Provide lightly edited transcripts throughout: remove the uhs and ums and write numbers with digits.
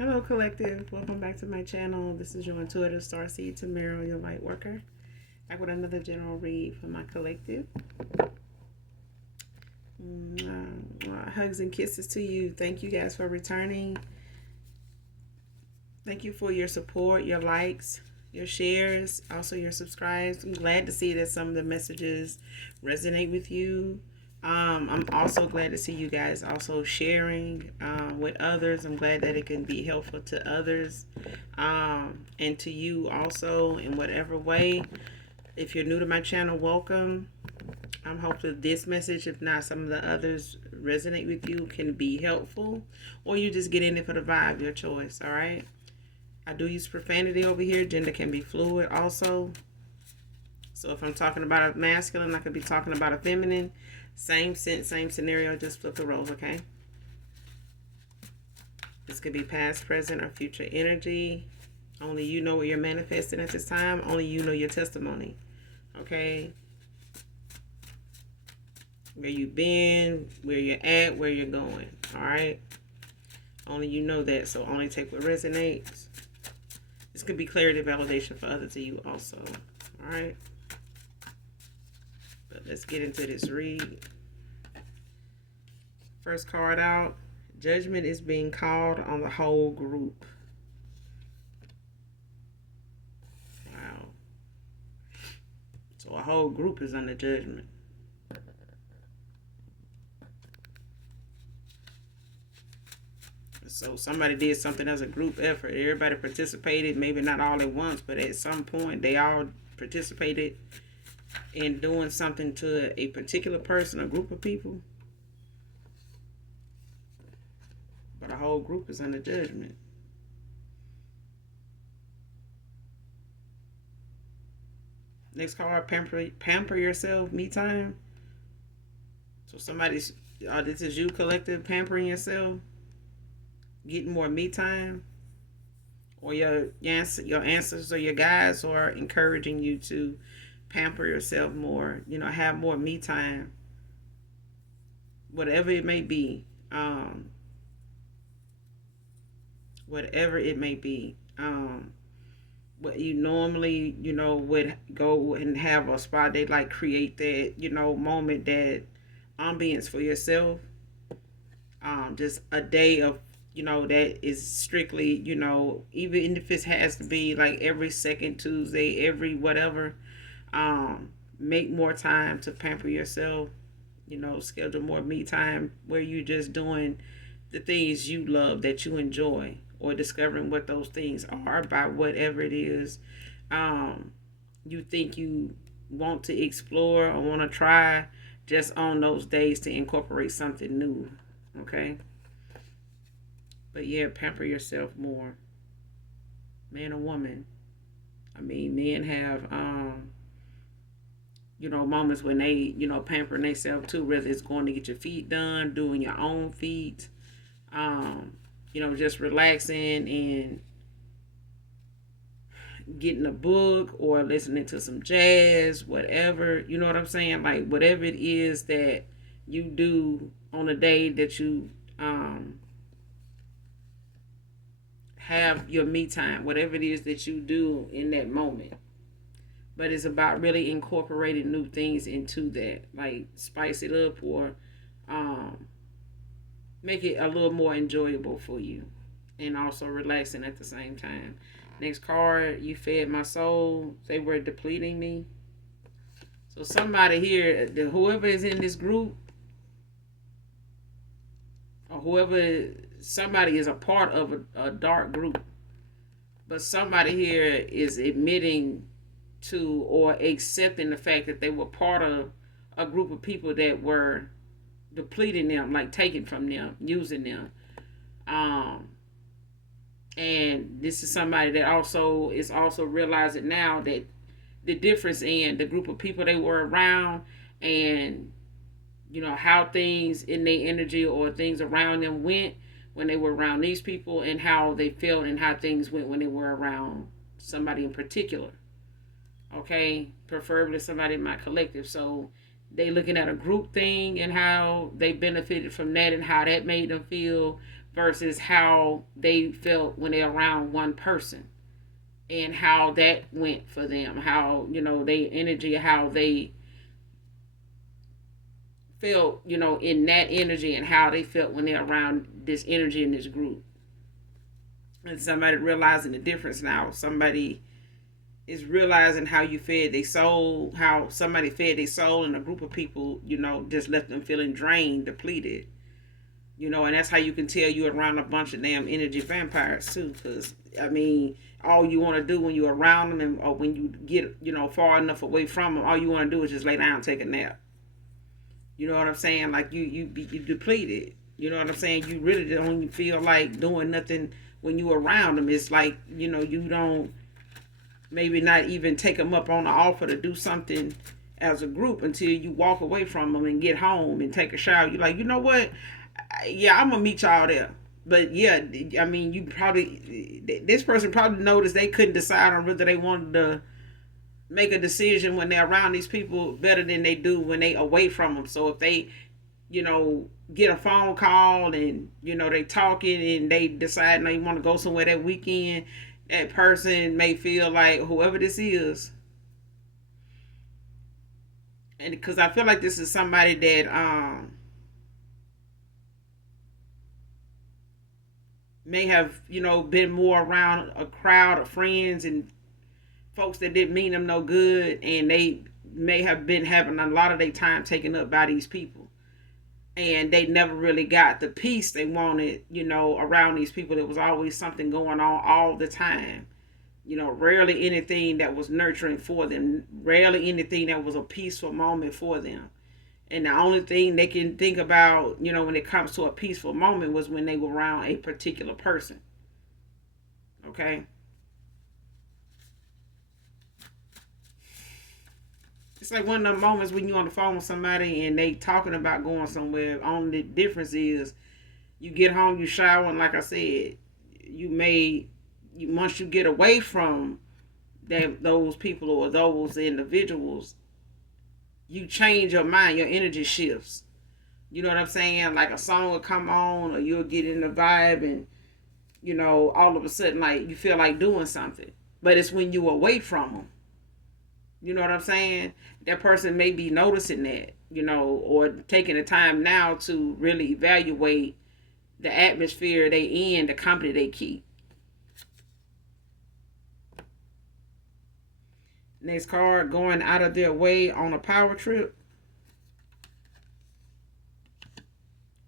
Hello, collective. Welcome back to my channel. This is your intuitive starseed Tamara, your light worker. Back with another general read for my collective. Hugs and kisses to you. Thank you guys for returning. Thank you for your support, your likes, your shares, also your subscribes. I'm glad to see that some of the messages resonate with you. I'm also glad to see you guys also sharing with others. I'm glad that it can be helpful to others and to you also in whatever way. If you're new to my channel, welcome. I'm hoping this message, if not some of the others, resonate with you, can be helpful, or you just get in it for the vibe, your choice, all right? I do use profanity over here. Gender can be fluid also. So if I'm talking about a masculine, I could be talking about a feminine. Same sense, same scenario, just flip the roles, okay? This could be past, present, or future energy. Only you know what you're manifesting at this time. Only you know your testimony, okay? Where you've been, where you're at, where you're going, all right? Only you know that, so only take what resonates. This could be clarity validation for others to you also, all right? But let's get into this read. First card out. Judgment is being called on the whole group. Wow. So a whole group is under judgment. So somebody did something as a group effort. Everybody participated, maybe not all at once, but at some point they all participated in doing something to a particular person, a group of people. But a whole group is under judgment. Next card, pamper yourself, me time. So somebody's, this is you, collective, pampering yourself, getting more me time, or your ancestors or your guides are encouraging you to pamper yourself more, have more me time, whatever it may be. Whatever it may be. What you normally, would go and have a spot, they like create that, moment, that ambience for yourself. Just a day of, that is strictly, even if it has to be like every second Tuesday, every whatever, make more time to pamper yourself, schedule more me time where you're just doing the things you love, that you enjoy, or discovering what those things are by whatever it is you think you want to explore or want to try, just on those days to incorporate something new, okay? But yeah, pamper yourself more, man or woman. I mean, men have moments when they, pampering themselves too, whether it's going to get your feet done, doing your own feet, just relaxing and getting a book or listening to some jazz, whatever, you know what I'm saying? Like whatever it is that you do on a day that you have your me time, whatever it is that you do in that moment. But it's about really incorporating new things into that, like spice it up, or um, make it a little more enjoyable for you, and also relaxing at the same time. Next card, you fed my soul. They were depleting me. So somebody here, whoever is in this group, or whoever, somebody is a part of a dark group. But somebody here is admitting to or accepting the fact that they were part of a group of people that were depleting them, like taking from them, using them. Um, and this is somebody that also is also realizing now that the difference in the group of people they were around, and how things in their energy or things around them went when they were around these people, and how they felt and how things went when they were around somebody in particular, okay, preferably somebody in my collective. So they looking at a group thing and how they benefited from that and how that made them feel versus how they felt when they're around one person, and how that went for them, how, they energy, how they felt, in that energy, and how they felt when they're around this energy in this group. And somebody realizing the difference now. Somebody is realizing how you fed their soul, how somebody fed their soul, and a group of people, just left them feeling drained, depleted. And that's how you can tell you're around a bunch of damn energy vampires too. Because I mean, all you want to do when you're around them, or when you get, far enough away from them, all you want to do is just lay down and take a nap. You know what I'm saying? Like you depleted. You know what I'm saying? You really don't even feel like doing nothing when you around them. It's like, you don't maybe not even take them up on the offer to do something as a group until you walk away from them and get home and take a shower. You're like, you know what? Yeah, I'm gonna meet y'all there. But yeah, I mean, you probably, this person probably noticed they couldn't decide on whether they wanted to make a decision when they're around these people better than they do when they away from them. So if they, get a phone call and, they talking and they decide they want to go somewhere that weekend, that person may feel like whoever this is, and because I feel like this is somebody that may have, been more around a crowd of friends and folks that didn't mean them no good, and they may have been having a lot of their time taken up by these people, and they never really got the peace they wanted, around these people. There was always something going on all the time. Rarely anything that was nurturing for them, rarely anything that was a peaceful moment for them. And the only thing they can think about, when it comes to a peaceful moment, was when they were around a particular person. Okay? It's like one of the moments when you're on the phone with somebody and they talking about going somewhere. Only difference is you get home, you shower, and like I said, once you get away from those people or those individuals, you change your mind, your energy shifts. You know what I'm saying? Like a song will come on, or you'll get in the vibe, and all of a sudden, like you feel like doing something. But it's when you away from them. You know what I'm saying? That person may be noticing that, or taking the time now to really evaluate the atmosphere they in, the company they keep. Next card, going out of their way on a power trip.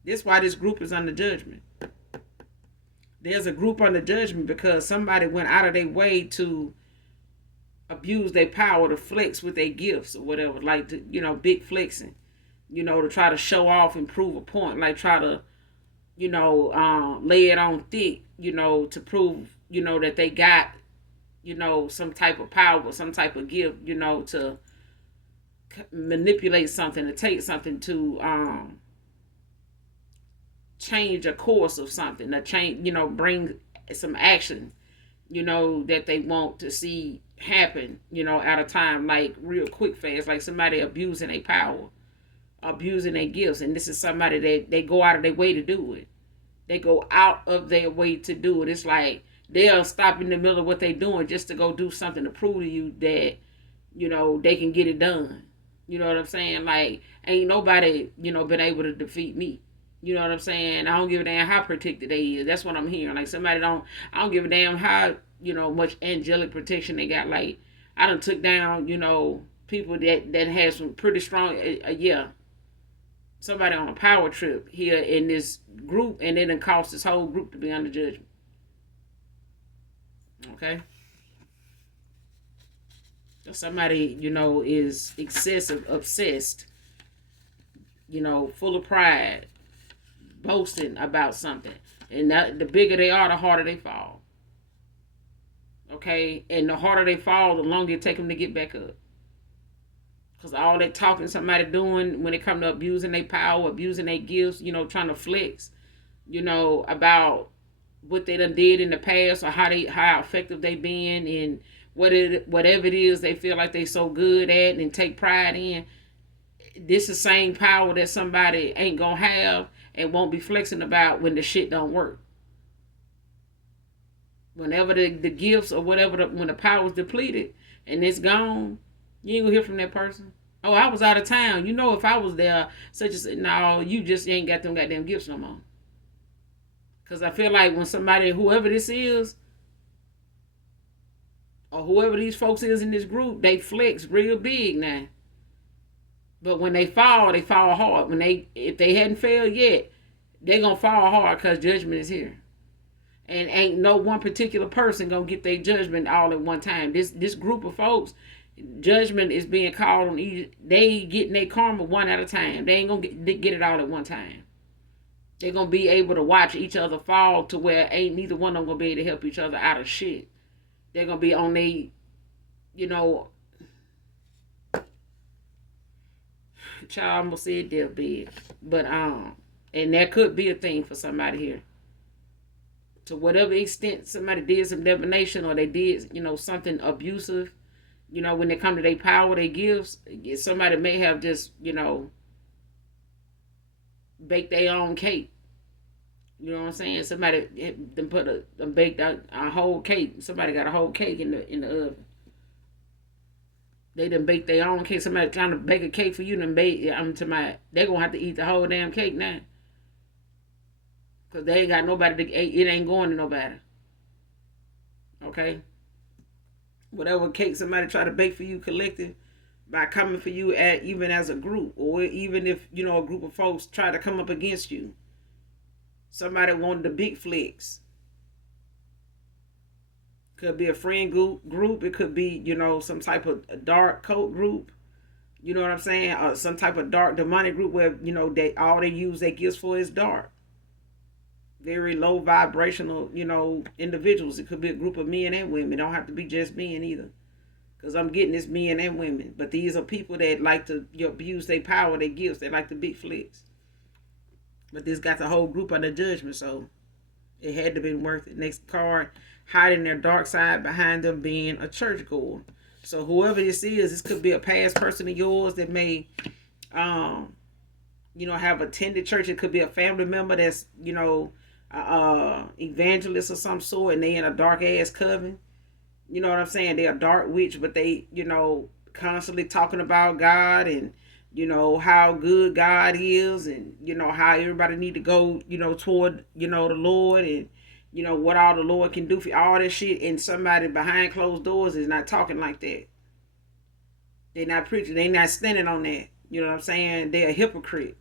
This is why this group is under judgment. There's a group under judgment because somebody went out of their way to abuse their power, to flex with their gifts or whatever, like to, big flexing, to try to show off and prove a point, like try to, lay it on thick, to prove, that they got, some type of power, some type of gift, to manipulate something, to take something, to change a course of something, to change, bring some action, that they want to see happen, at a time, like real quick, fast, like somebody abusing their power, abusing their gifts. And this is somebody that they go out of their way to do it. They go out of their way to do it. It's like they'll stop in the middle of what they're doing just to go do something to prove to you that, they can get it done. You know what I'm saying? Like, ain't nobody, been able to defeat me. You know what I'm saying? I don't give a damn how protected they is. That's what I'm hearing. Like I don't give a damn how, much angelic protection they got. Like, I done took down, people that had some pretty strong, yeah, somebody on a power trip here in this group, and it done cost this whole group to be under judgment. Okay? So somebody, is excessive, obsessed, full of pride, boasting about something. And the bigger they are, the harder they fall. Okay? And the harder they fall, the longer it take them to get back up. Because all that talking somebody doing when it come to abusing their power, abusing their gifts, trying to flex, about what they done did in the past, or how effective they been in whatever it is they feel like they so good at and take pride in. This is the same power that somebody ain't gonna have, and won't be flexing about when the shit don't work. Whenever the gifts or whatever, when the power is depleted and it's gone, you ain't gonna hear from that person. Oh, I was out of town. You know, if I was there, such as no, you just ain't got them goddamn gifts no more. Cause I feel like when somebody, whoever this is, or whoever these folks is in this group, they flex real big now. But when they fall hard. If they hadn't failed yet, they gonna fall hard because judgment is here. And ain't no one particular person gonna get their judgment all at one time. This group of folks, judgment is being called on each. They getting their karma one at a time. They ain't gonna get it all at one time. They're gonna be able to watch each other fall to where ain't neither one of them gonna be able to help each other out of shit. They're gonna be on they, you know, child almost said deathbed, but and that could be a thing for somebody here. To whatever extent somebody did some divination or they did, something abusive, when they come to their power, they gifts, somebody may have just, baked their own cake. You know what I'm saying? Somebody them put baked a whole cake. Somebody got a whole cake in the oven. They done bake their own cake. Somebody trying to bake a cake for you, done bake. They gonna have to eat the whole damn cake now. Cause they ain't got nobody. It ain't going to nobody. Okay. Whatever cake somebody try to bake for you, collective, by coming for you even as a group, or even if a group of folks try to come up against you. Somebody wanted the big flex. Could be a friend group. It could be some type of dark cult group. You know what I'm saying? Or some type of dark demonic group where they all they use their gifts for is dark. Very low vibrational, individuals. It could be a group of men and women. It don't have to be just men either. Because I'm getting this men and women. But these are people that like to abuse their power, their gifts. They like the big flicks. But this got the whole group under judgment, so it had to be worth it. Next card, hiding their dark side behind them being a churchgoer. So whoever this could be a past person of yours that may have attended church. It could be a family member that's, evangelist of some sort, and they in a dark ass coven. You know what I'm saying? They're a dark witch, but they, constantly talking about God and, how good God is, and, how everybody need to go, toward, the Lord, and, what all the Lord can do for all that shit. And somebody behind closed doors is not talking like that. They're not preaching. They're not standing on that. You know what I'm saying? They're a hypocrite.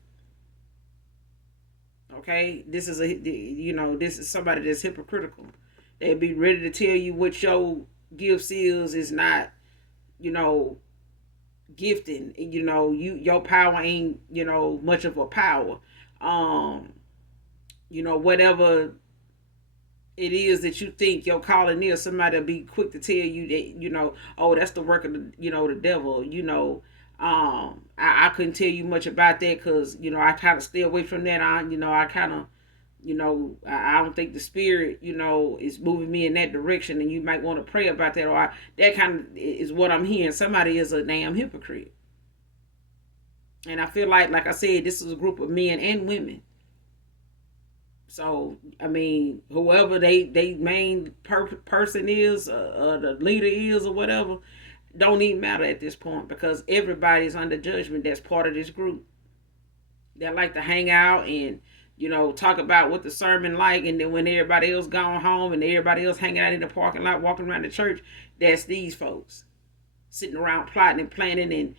Okay, this is somebody that's hypocritical. They'd be ready to tell you what your gift is not, gifting. Your power ain't, much of a power. Whatever it is that you think your calling is, somebody will be quick to tell you that, oh, that's the work of the devil. I couldn't tell you much about that because, I kind of stay away from that. I kind of, I don't think the spirit, is moving me in that direction, and you might want to pray about that. That kind of is what I'm hearing. Somebody is a damn hypocrite. And I feel like I said, this is a group of men and women. So, I mean, whoever they main person is, the leader is, or whatever, don't even matter at this point, because everybody's under judgment that's part of this group. They like to hang out and, talk about what the sermon like, and then when everybody else gone home and everybody else hanging out in the parking lot, walking around the church, that's these folks sitting around plotting and planning and,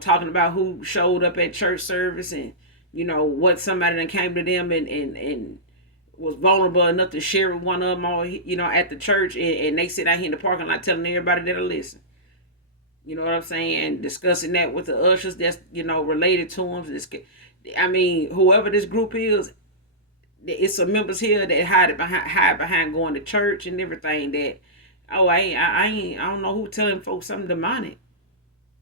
talking about who showed up at church service and, what somebody that came to them and was vulnerable enough to share with one of them all, at the church, and they sit out here in the parking lot telling everybody that'll listen. You know what I'm saying? Discussing that with the ushers that's, related to them. Whoever this group is, it's some members here that hide behind going to church and everything. That, oh, I don't know who telling folks something demonic.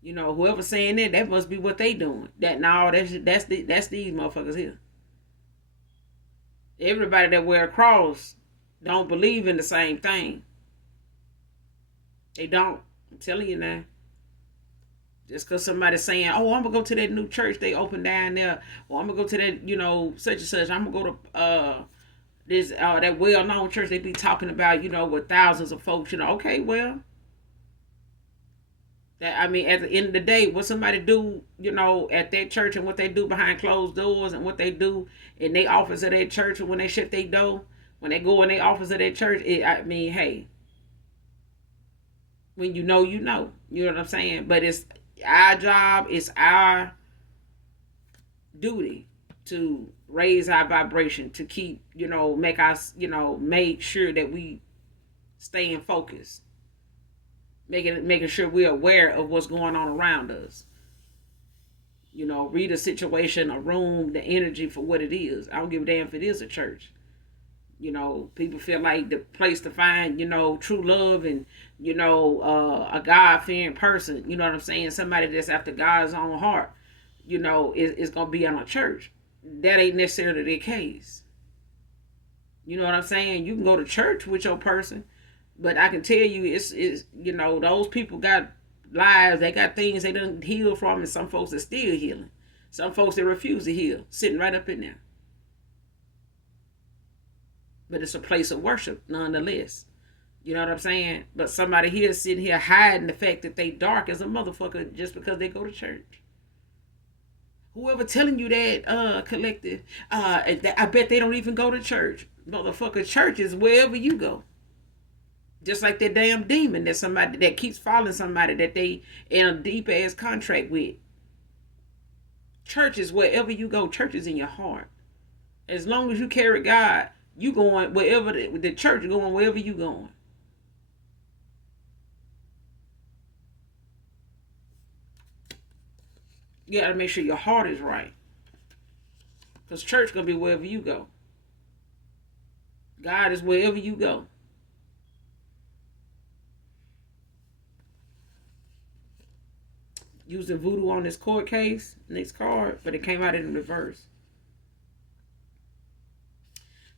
Whoever saying that must be what they doing. That's these motherfuckers here. Everybody that wear a cross don't believe in the same thing. They don't. I'm telling you now. Just because somebody's saying, "Oh, I'm gonna go to that new church they opened down there," or "I'm gonna go to that, such and such." I'm gonna go to this that well-known church they be talking about, with thousands of folks. Okay, well, that I mean, at the end of the day, what somebody do, at that church and what they do behind closed doors and what they do in their office of that church, and when they shut their door, when they go in their office of that church, I mean, hey, when you know, you know. You know what I'm saying? But it's our job, it's our duty to raise our vibration, to keep, make us, make sure that we stay in focus, making sure we're aware of what's going on around us. Read a situation, a room, the energy for what it is. I don't give a damn if it is a church. People feel like the place to find, true love and, a God fearing person, you know what I'm saying? Somebody that's after God's own heart, is going to be in a church. That ain't necessarily the case. You know what I'm saying? You can go to church with your person, but I can tell you, it's those people got lives, they got things they done heal from, and some folks are still healing. Some folks that refuse to heal, sitting right up in there. But it's a place of worship nonetheless. You know what I'm saying? But somebody here sitting here hiding the fact that they dark as a motherfucker just because they go to church. Whoever telling you that, collective, I bet they don't even go to church. Motherfucker, church is wherever you go. Just like that damn demon that somebody that keeps following somebody that they in a deep ass contract with. Church is wherever you go. Church is in your heart. As long as you carry God, you going wherever the church going wherever you going. You gotta make sure your heart is right. Because church gonna be wherever you go. God is wherever you go. Using voodoo on this court case, next card, but it came out in reverse.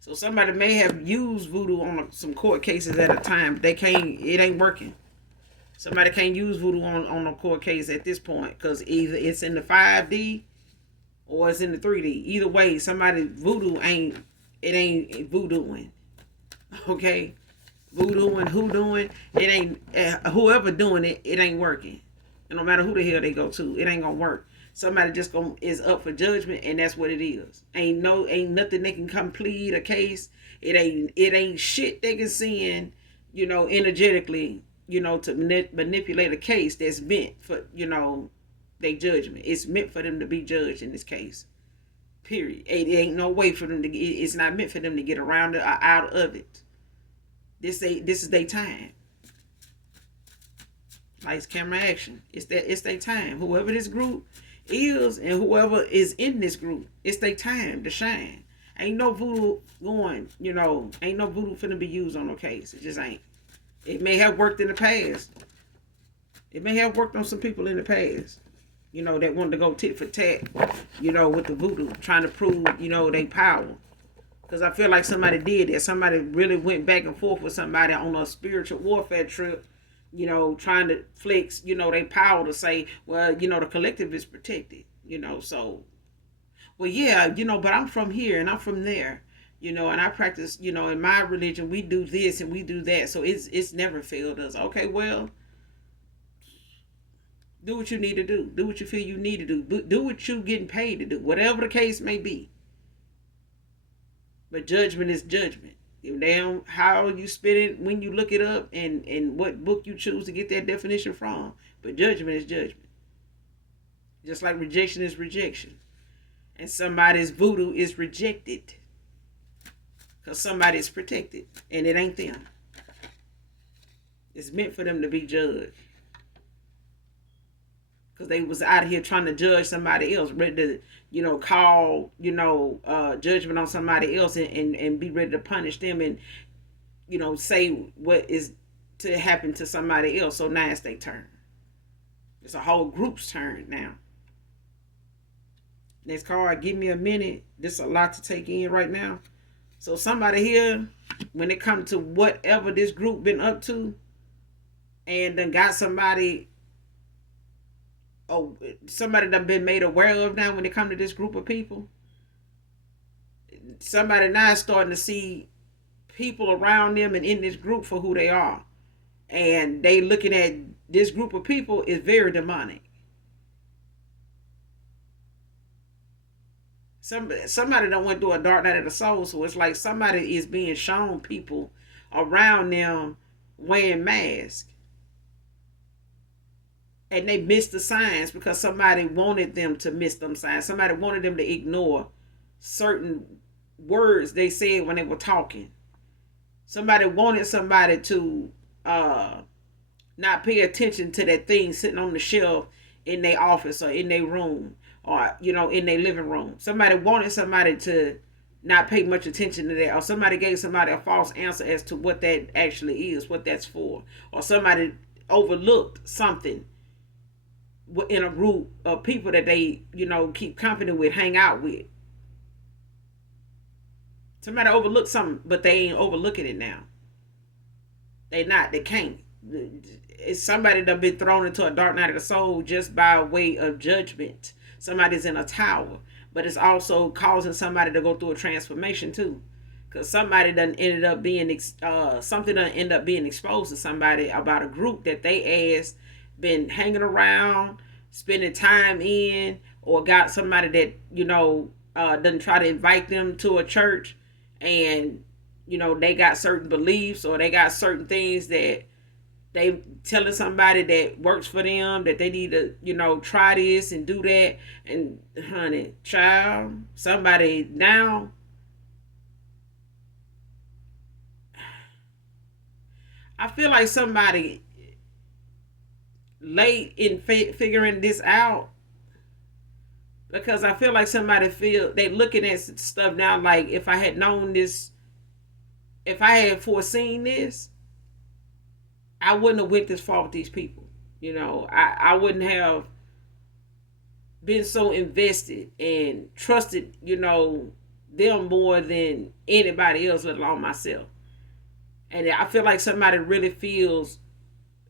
So somebody may have used voodoo on some court cases at a time, but it ain't working. Somebody can't use voodoo on a court case at this point because either it's in the 5D or it's in the 3D. Either way, somebody voodoo ain't voodooing. Okay? Voodooing, hoodooing, it ain't, whoever doing it, it ain't working. And no matter who the hell they go to, it ain't gonna work. Somebody just is up for judgment, and that's what it is. Ain't nothing they can come plead a case. It ain't shit they can send, energetically, to manipulate a case that's meant for, their judgment. It's meant for them to be judged in this case. Period. It ain't no way for them to. It's not meant for them to get around it or out of it. This is their time. Lights, camera, action. It's their time. Whoever this group is and whoever is in this group, it's their time to shine. Ain't no voodoo going, ain't no voodoo finna be used on no case. It just ain't. It may have worked in the past. It may have worked on some people in the past, that wanted to go tit for tat, with the voodoo, trying to prove, their power. Because I feel like somebody did that. Somebody really went back and forth with somebody on a spiritual warfare trip, trying to flex, their power to say, well, the collective is protected, so, well, yeah, but I'm from here and I'm from there, and I practice, in my religion, we do this and we do that. So it's never failed us. Okay, well, do what you need to do. Do what you feel you need to do. Do what you getting paid to do, whatever the case may be. But judgment is judgment. Damn, how you spit it when you look it up and what book you choose to get that definition from. But judgment is judgment. Just like rejection is rejection. And somebody's voodoo is rejected. Because somebody is protected. And it ain't them. It's meant for them to be judged. Because they was out here trying to judge somebody else. Ready to, call, judgment on somebody else and be ready to punish them and, say what is to happen to somebody else. So now it's their turn. It's a whole group's turn now. Next card, give me a minute. This is a lot to take in right now. So somebody here, when it comes to whatever this group been up to, and then got somebody oh, somebody done been made aware of now when it come to this group of people. Somebody now is starting to see people around them and in this group for who they are, and they looking at this group of people is very demonic. Somebody done went through a dark night of the soul, so it's like somebody is being shown people around them wearing masks, and they missed the signs because somebody wanted them to miss them signs. Somebody wanted them to ignore certain words they said when they were talking. Somebody wanted somebody to not pay attention to that thing sitting on the shelf in their office or in their room, or in their living room. Somebody wanted somebody to not pay much attention to that, or somebody gave somebody a false answer as to what that actually is, what that's for, or somebody overlooked something in a group of people that they keep company with, hang out with. Somebody overlooked something, but they ain't overlooking it now. They not. They can't. It's somebody that been thrown into a dark night of the soul just by way of judgment. Somebody's in a tower, but it's also causing somebody to go through a transformation too, because somebody done ended up being something done end up being exposed to somebody about a group that they as been hanging around, spending time in, or got somebody that doesn't try to invite them to a church, and they got certain beliefs or they got certain things that they telling somebody that works for them that they need to try this and do that. And honey child, somebody now, I feel like somebody late in figuring this out, because I feel like somebody feel they looking at stuff now like, if I had known this, if I had foreseen this, I wouldn't have went this far with these people. I wouldn't have been so invested and trusted, them more than anybody else, let alone myself. And I feel like somebody really feels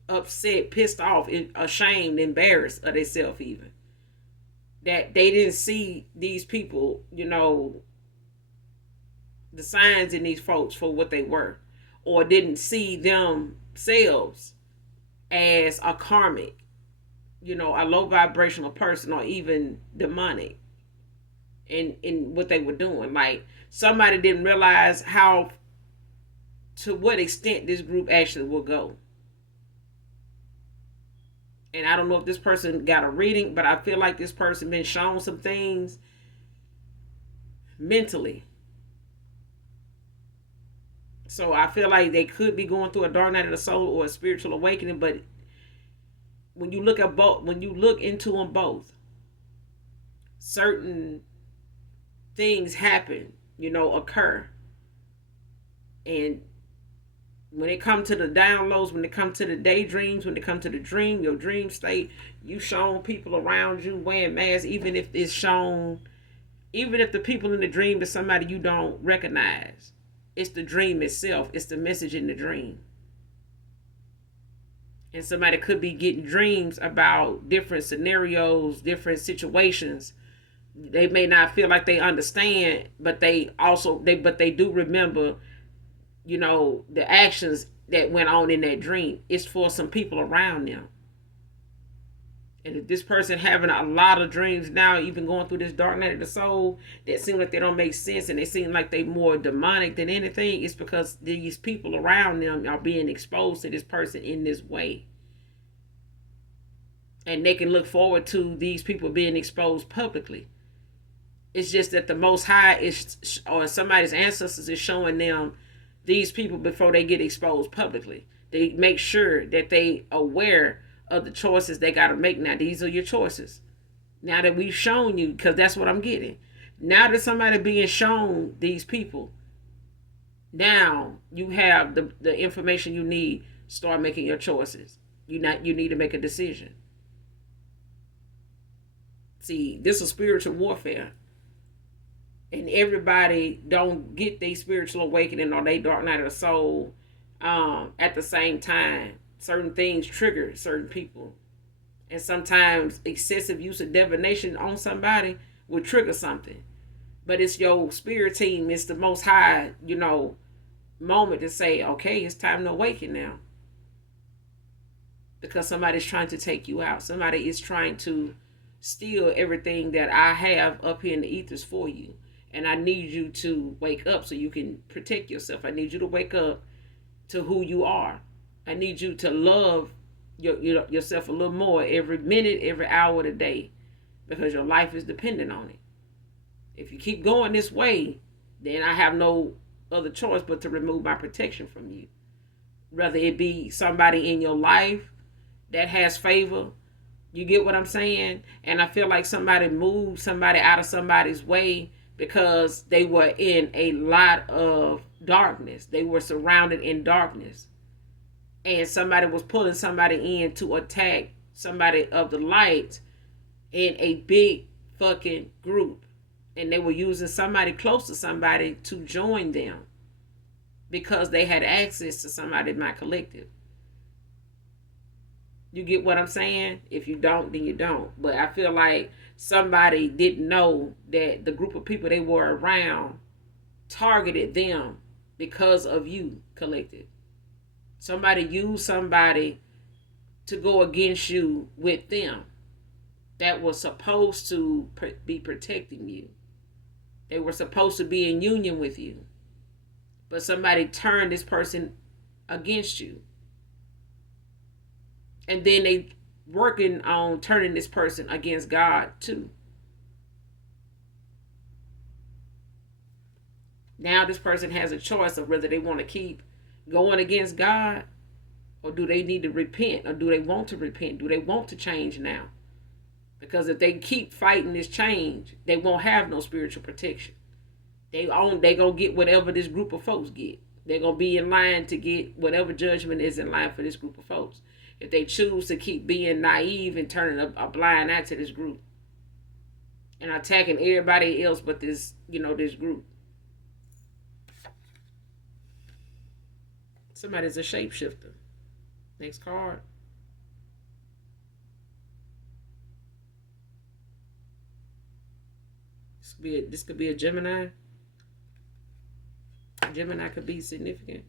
upset, pissed off, ashamed, embarrassed of themselves, even that they didn't see these people, the signs in these folks for what they were, or didn't see themselves as a karmic, a low vibrational person, or even demonic in what they were doing. Like, somebody didn't realize how, to what extent this group actually will go. And I don't know if this person got a reading, but I feel like this person been shown some things mentally. So I feel like they could be going through a dark night of the soul or a spiritual awakening. But when you look at both, when you look into them both, certain things happen, occur. And when it comes to the downloads, when it comes to the daydreams, when it comes to the dream, your dream state, you shown people around you wearing masks, even if it's shown, even if the people in the dream is somebody you don't recognize. It's the dream itself. It's the message in the dream. And somebody could be getting dreams about different scenarios, different situations. They may not feel like they understand, but they do remember, the actions that went on in that dream. It's for some people around them. And if this person having a lot of dreams now, even going through this dark night of the soul, that seem like they don't make sense and they seem like they more demonic than anything, it's because these people around them are being exposed to this person in this way. And they can look forward to these people being exposed publicly. It's just that the Most High is, or somebody's ancestors is showing them these people before they get exposed publicly. They make sure that they aware of the choices they got to make. Now, these are your choices. Now that we've shown you, because that's what I'm getting. Now that somebody being shown these people, now you have the information you need. Start making your choices. You need to make a decision. See, this is spiritual warfare. And everybody don't get their spiritual awakening or their dark night of the soul at the same time. Certain things trigger certain people. And sometimes excessive use of divination on somebody will trigger something. But it's your spirit team, it's the most high, moment to say, okay, it's time to awaken now. Because somebody's trying to take you out. Somebody is trying to steal everything that I have up here in the ethers for you. And I need you to wake up so you can protect yourself. I need you to wake up to who you are. I need you to love yourself a little more every minute, every hour of the day, because your life is dependent on it. If you keep going this way, then I have no other choice but to remove my protection from you. Whether it be somebody in your life that has favor, you get what I'm saying? And I feel like somebody moved somebody out of somebody's way because they were in a lot of darkness. They were surrounded in darkness. And somebody was pulling somebody in to attack somebody of the light in a big fucking group. And they were using somebody close to somebody to join them because they had access to somebody in my collective. You get what I'm saying? If you don't, then you don't. But I feel like somebody didn't know that the group of people they were around targeted them because of you, collective. Somebody used somebody to go against you with them that was supposed to be protecting you. They were supposed to be in union with you. But somebody turned this person against you. And then they working on turning this person against God too. Now this person has a choice of whether they want to keep going against God, or do they need to repent, or do they want to repent? Do they want to change now? Because if they keep fighting this change, they won't have no spiritual protection. They gonna get whatever this group of folks get. They're gonna be in line to get whatever judgment is in line for this group of folks. If they choose to keep being naive and turning a blind eye to this group and attacking everybody else but this, this group. Somebody's a shapeshifter. Next card. This could be a Gemini. Gemini could be significant.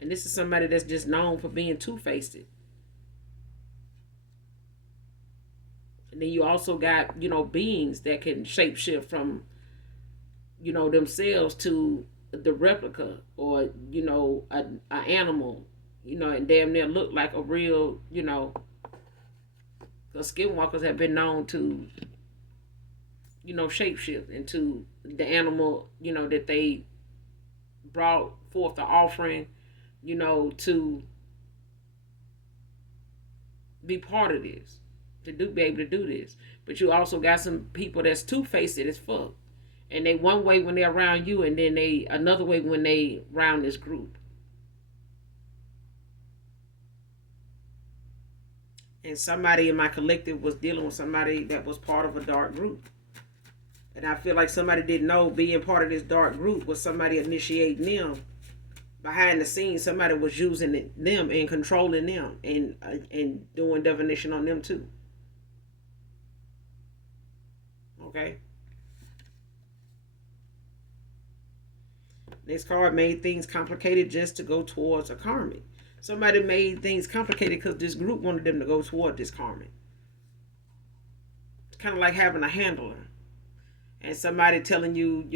And this is somebody that's just known for being two-faced. And then you also got, beings that can shapeshift from, themselves to the replica, or, an animal, and damn near look like a real, because skinwalkers have been known to, shapeshift into the animal, that they brought forth the offering, to be part of this, to be able to do this. But you also got some people that's two-faced as fuck, and they one way when they're around you, and then they another way when they around this group. And somebody in my collective was dealing with somebody that was part of a dark group. And I feel like somebody didn't know being part of this dark group was somebody initiating them. Behind the scenes, somebody was using them and controlling them, and doing divination on them too. Okay. This card made things complicated just to go towards a karmic. Somebody made things complicated because this group wanted them to go toward this karmic. It's kind of like having a handler. And somebody telling you,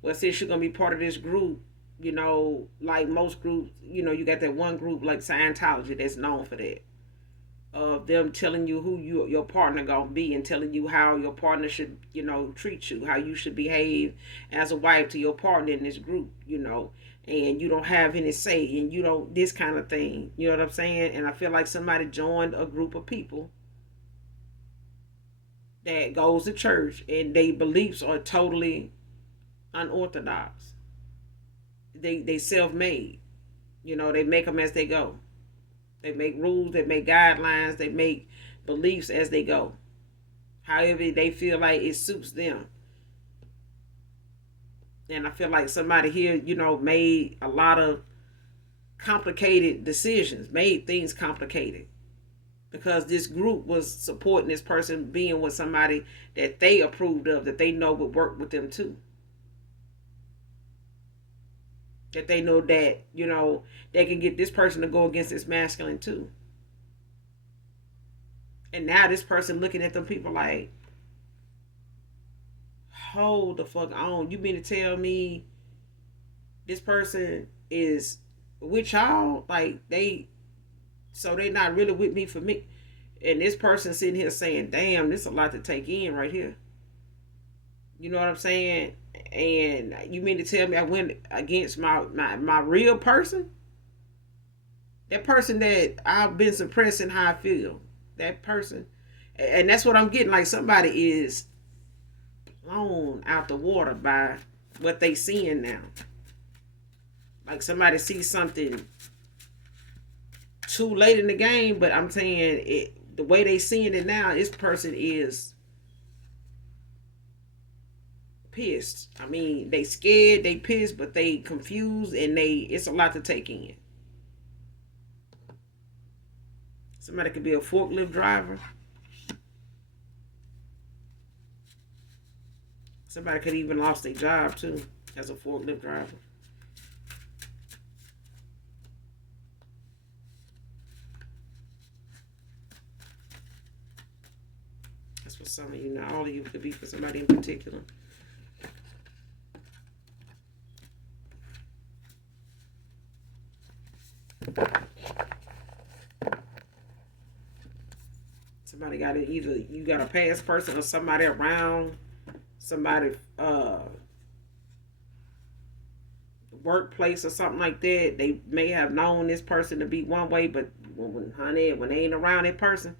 well, since you're going to be part of this group, like most groups, you got that one group like Scientology that's known for that. Of them telling you who your partner gonna be, and telling you how your partner should, treat you, how you should behave as a wife to your partner in this group, and you don't have any say, and you don't, this kind of thing. You know what I'm saying? And I feel like somebody joined a group of people that goes to church, and their beliefs are totally unorthodox. They self-made. They make them as they go. They make rules, they make guidelines, they make beliefs as they go. However they feel like it suits them. And I feel like somebody here, made a lot of complicated decisions, made things complicated because this group was supporting this person being with somebody that they approved of, that they know would work with them too. That they know that, they can get this person to go against this masculine too. And now this person looking at them people like, hold the fuck on. You mean to tell me this person is with y'all? Like so they not really with me for me. And this person sitting here saying, damn, this is a lot to take in right here. You know what I'm saying? And you mean to tell me I went against my real person? That person that I've been suppressing how I feel. That person. And that's what I'm getting. Like somebody is blown out the water by what they seeing now. Like somebody sees something too late in the game, but I'm saying the way they seeing it now, this person is pissed. I mean, they scared, they pissed, but they confused, and it's a lot to take in. Somebody could be a forklift driver. Somebody could even lost their job too as a forklift driver. That's for some of you. Not all of you, could be for somebody in particular. Somebody got to either you got a past person or somebody around somebody workplace or something like that. They may have known this person to be one way, but when they ain't around that person,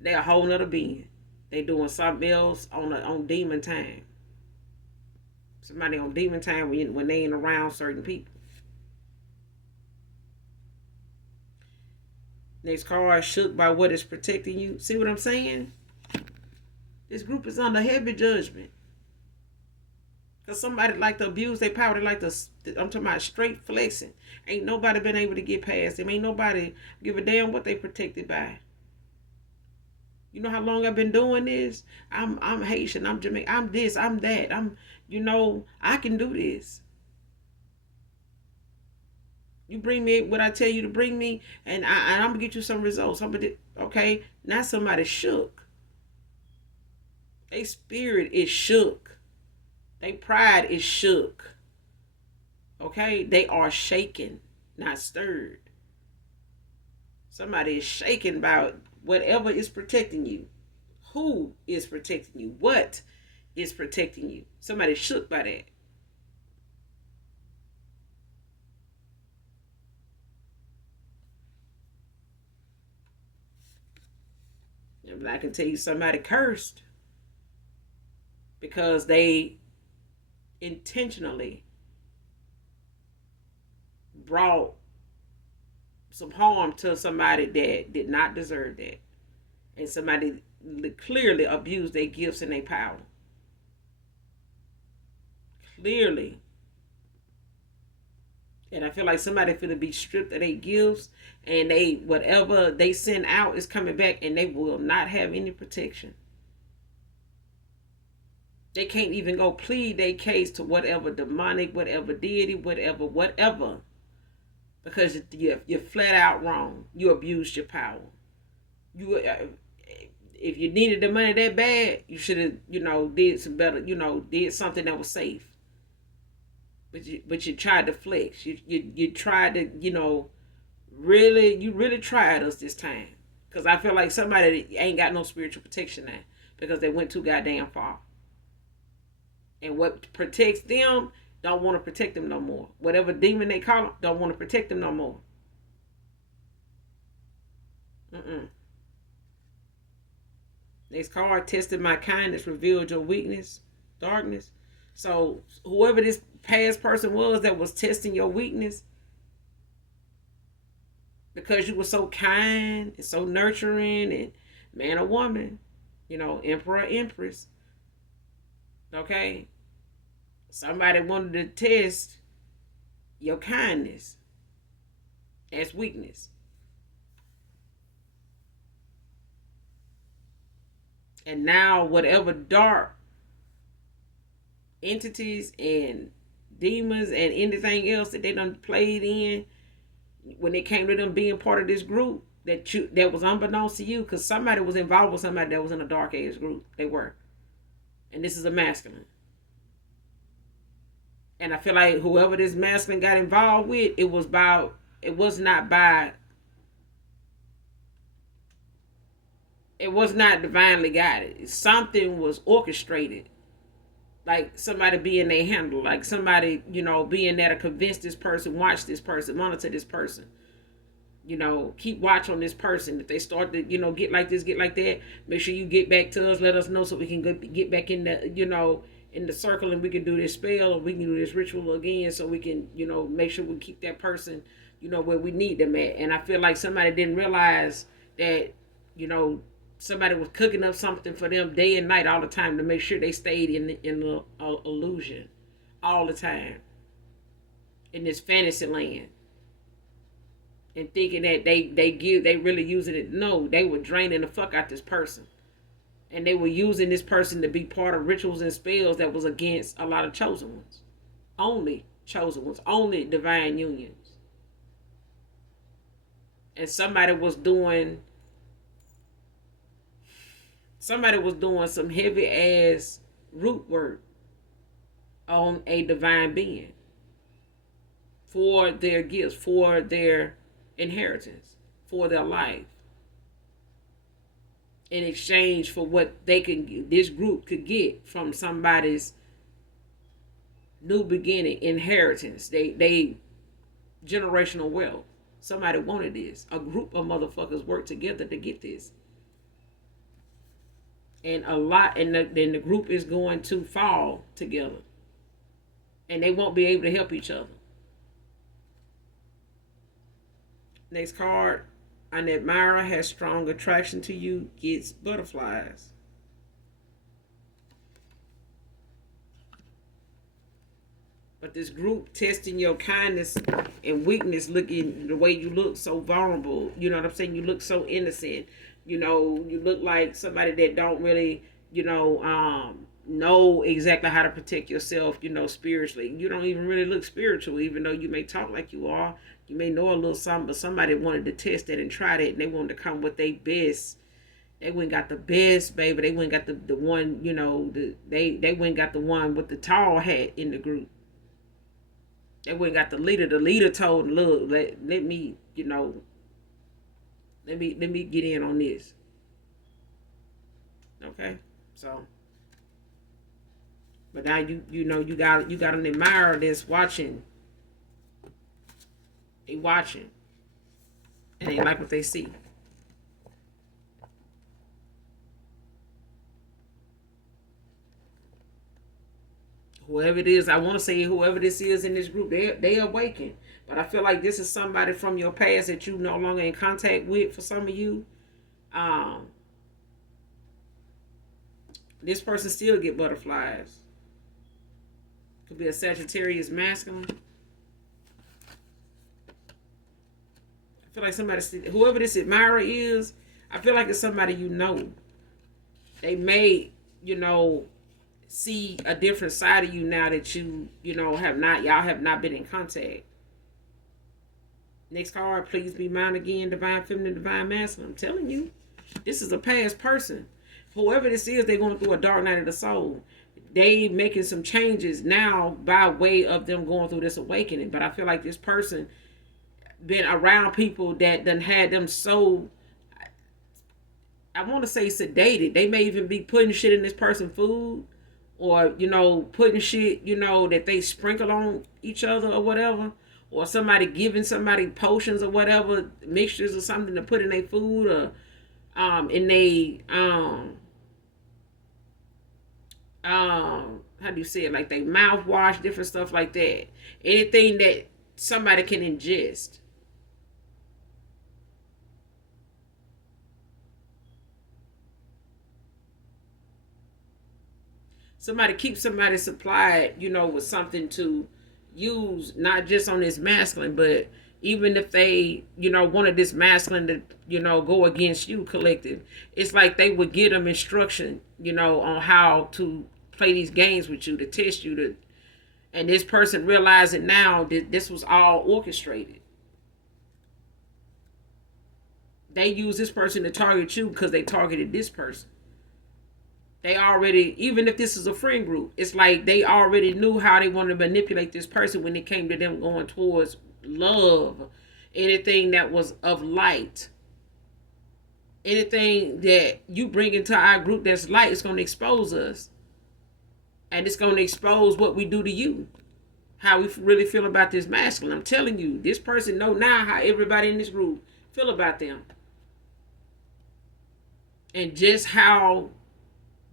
they're a whole nother being. They doing something else on demon time. Somebody on demon time when they ain't around certain people. Next card, shook by what is protecting you. See what I'm saying? This group is under heavy judgment. Because somebody like to abuse their power. They like to, I'm talking about straight flexing. Ain't nobody been able to get past them. Ain't nobody give a damn what they protected by. You know how long I've been doing this? I'm Haitian. I'm Jamaican. I'm this. I'm that. I can do this. You bring me what I tell you to bring me, and I'm gonna get you some results. Okay. Now somebody shook. Their spirit is shook. Their pride is shook. Okay, they are shaken, not stirred. Somebody is shaken by whatever is protecting you. Who is protecting you? What is protecting you? Somebody shook by that. And I can tell you somebody cursed because they intentionally brought some harm to somebody that did not deserve that. And somebody clearly abused their gifts and their power. Clearly. And I feel like somebody finna be stripped of their gifts, and whatever they send out is coming back, and they will not have any protection. They can't even go plead their case to whatever demonic, whatever deity, whatever. Because you're flat out wrong. You abused your power. If you needed the money that bad, you should have, did some better, did something that was safe. But you tried to flex. You tried to, you really tried us this time. Because I feel like somebody ain't got no spiritual protection now. Because they went too goddamn far. And what protects them don't want to protect them no more. Whatever demon they call them don't want to protect them no more. Next card, tested my kindness, revealed your weakness, darkness. So whoever this past person was that was testing your weakness, because you were so kind and so nurturing and man or woman, emperor, empress. Okay? Somebody wanted to test your kindness. as weakness. And now whatever dark entities and demons and anything else that they done played in when it came to them being part of this group that was unbeknownst to you, because somebody was involved with somebody that was in a dark age group. They were. And this is a masculine. And I feel like whoever this masculine got involved with, it was not by it was not divinely guided. Something was orchestrated. Like somebody being their handle, like somebody, being there to convince this person, watch this person, monitor this person, keep watch on this person. If they start to, get like this, get like that, make sure you get back to us, let us know so we can get back in the, in the circle, and we can do this spell or we can do this ritual again so we can, make sure we keep that person, where we need them at. And I feel like somebody didn't realize that, somebody was cooking up something for them day and night all the time to make sure they stayed in the illusion all the time in this fantasy land, and thinking that they really using it. No, they were draining the fuck out this person, and they were using this person to be part of rituals and spells that was against a lot of chosen ones, only divine unions. And somebody was doing some heavy ass root work on a divine being for their gifts, for their inheritance, for their life, in exchange for what this group could get from somebody's new beginning, inheritance, they generational wealth. Somebody wanted this. A group of motherfuckers worked together to get this. And then the group is going to fall together. And they won't be able to help each other. Next card. An admirer has strong attraction to you, gets butterflies. But this group testing your kindness and weakness, looking the way you look so vulnerable. You know what I'm saying? You look so innocent. You look like somebody that don't really, know exactly how to protect yourself, spiritually. You don't even really look spiritual, even though you may talk like you are. You may know a little something, but somebody wanted to test that and try that, and they wanted to come with their best. They went and got the best, baby. They went and got the one, they went and got the one with the tall hat in the group. They went and got the leader. The leader told them, look, let me, let me get in on this. Okay? So, but now you got an admirer that's watching. They watching. And they like what they see. Whoever it is, I want to say whoever this is in this group, they awaken. But I feel like this is somebody from your past that you no longer in contact with. For some of you, this person still get butterflies. Could be a Sagittarius masculine. I feel like whoever this admirer is, I feel like it's somebody you know. They may, see a different side of you now that y'all have not been in contact. Next card, please be mine again, divine feminine, divine masculine. I'm telling you, this is a past person. Whoever this is, they're going through a dark night of the soul. They making some changes now by way of them going through this awakening. But I feel like this person been around people that done had them so, I want to say sedated. They may even be putting shit in this person's food, or putting shit that they sprinkle on each other or whatever, or somebody giving somebody potions or whatever, mixtures or something to put in their food, or in they how do you say it, like they mouthwash, different stuff like that. Anything that somebody can ingest. Somebody keeps somebody supplied, with something to use, not just on this masculine, but even if they, wanted this masculine to, go against you, collective. It's like they would get them instruction, on how to play these games with you, to test you, to, and this person realizing now that this was all orchestrated. They use this person to target you because they targeted this person. They already, even if this is a friend group, it's like they already knew how they wanted to manipulate this person when it came to them going towards love, anything that was of light, anything that you bring into our group that's light is going to expose us, and it's going to expose what we do to you, how we really feel about this masculine. I'm telling you, this person know now how everybody in this group feel about them, and just how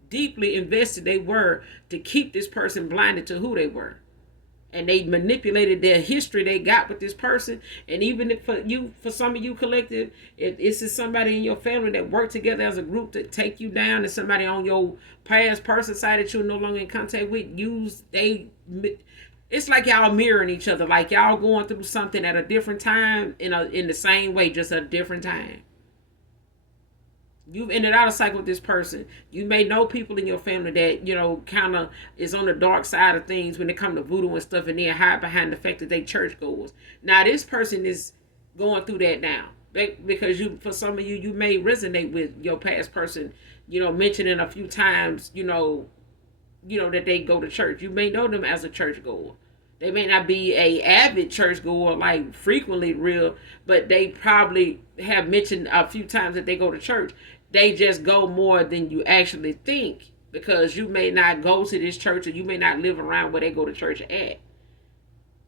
deeply invested they were to keep this person blinded to who they were. And they manipulated their history they got with this person. And even if for some of you collective, if this is somebody in your family that work together as a group to take you down, and somebody on your past person side that you're no longer in contact with, it's like y'all mirroring each other, like y'all going through something at a different time in the same way, just a different time. You've ended out a cycle with this person. You may know people in your family that, kind of is on the dark side of things when it comes to voodoo and stuff, and they hide behind the fact that they churchgoers. Now, this person is going through that now. Because for some of you, you may resonate with your past person, mentioning a few times, that they go to church. You may know them as a churchgoer. They may not be a avid churchgoer, like frequently real, but they probably have mentioned a few times that they go to church. They just go more than you actually think, because you may not go to this church, or you may not live around where they go to church at.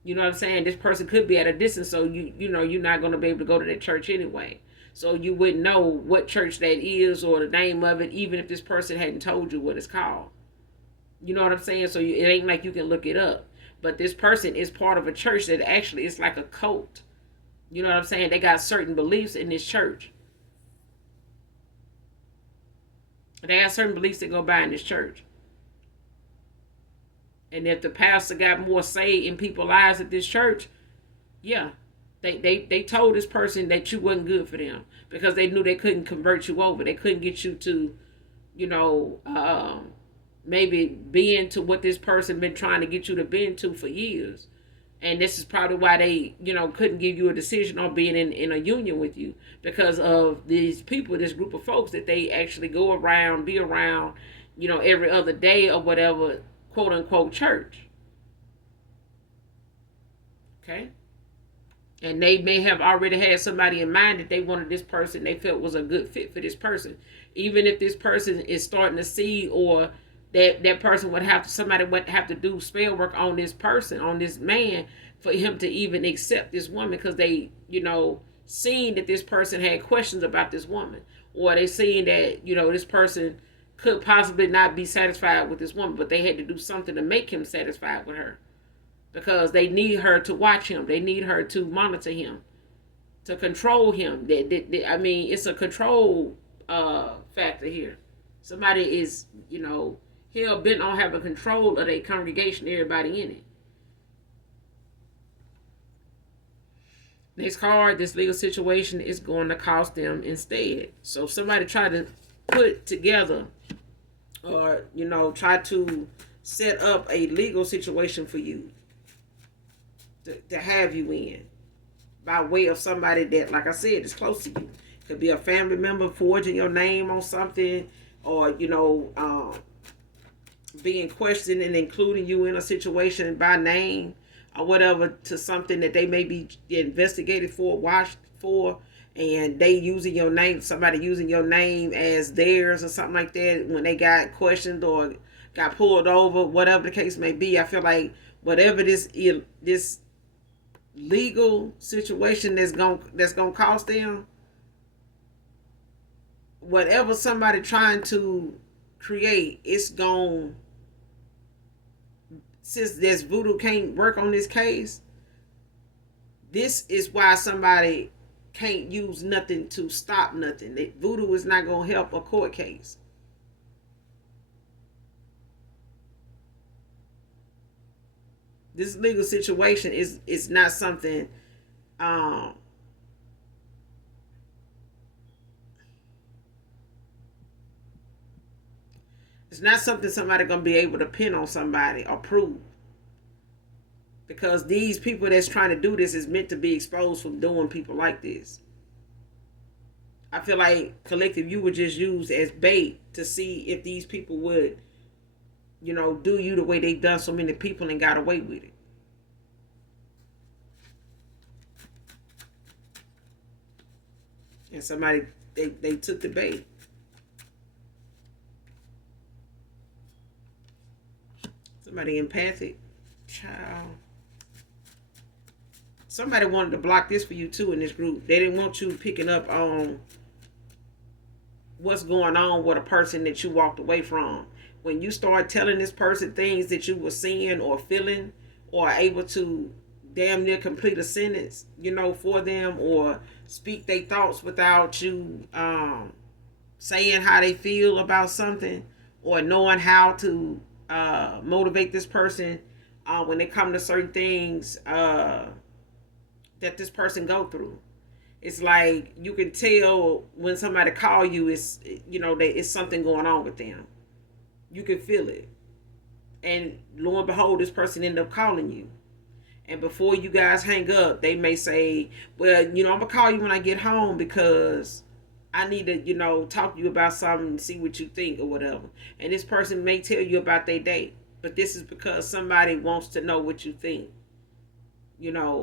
You know what I'm saying? This person could be at a distance, so you're not going to be able to go to that church anyway. So you wouldn't know what church that is or the name of it, even if this person hadn't told you what it's called. You know what I'm saying? So it ain't like you can look it up. But this person is part of a church that actually is like a cult. You know what I'm saying? They got certain beliefs in this church. They got certain beliefs that go by in this church. And if the pastor got more say in people's lives at this church, yeah, they told this person that you wasn't good for them, because they knew they couldn't convert you over. They couldn't get you to, you know, maybe be into what this person been trying to get you to be into for years. And this is probably why they, couldn't give you a decision on being in a union with you, because of these people, this group of folks that they actually go around, be around, every other day or whatever, quote unquote church. Okay. And they may have already had somebody in mind that they wanted this person, they felt was a good fit for this person. Even if this person is starting to see, or that person would have to, somebody would have to do spell work on this person, on this man, for him to even accept this woman, because they, seeing that this person had questions about this woman, or they seeing that, this person could possibly not be satisfied with this woman, but they had to do something to make him satisfied with her, because they need her to watch him. They need her to monitor him, to control him. I mean, it's a control factor here. Somebody is, hell bent on having control of their congregation, everybody in it. Next card, this legal situation is going to cost them instead. So if somebody try to put together, or, try to set up a legal situation for you, to have you in, by way of somebody that, like I said, is close to you. Could be a family member forging your name on something, or being questioned and including you in a situation by name, or whatever, to something that they may be investigated for, watched for, and they using your name, somebody using your name as theirs or something like that, when they got questioned or got pulled over, whatever the case may be. I feel like whatever this legal situation that's gonna cost them, whatever somebody trying to create, it's gonna, since this voodoo can't work on this case, this is why somebody can't use nothing to stop nothing. Voodoo is not gonna help a court case. This legal situation is not something Um, it's not something somebody gonna be able to pin on somebody or prove, because these people that's trying to do this is meant to be exposed from doing people like this. I feel like collective you were just used as bait to see if these people would, do you the way they done so many people and got away with it. And somebody they took the bait. Somebody empathic. Child. Somebody wanted to block this for you too in this group. They didn't want you picking up on what's going on with a person that you walked away from. When you start telling this person things that you were seeing or feeling, or able to damn near complete a sentence, for them, or speak their thoughts without you saying how they feel about something, or knowing how to motivate this person when they come to certain things that this person go through. It's like you can tell when somebody call you, it's it's something going on with them. You can feel it, and lo and behold, this person end up calling you. And before you guys hang up, they may say, "Well, I'm gonna call you when I get home because I need to, talk to you about something and see what you think or whatever." And this person may tell you about their date, but this is because somebody wants to know what you think.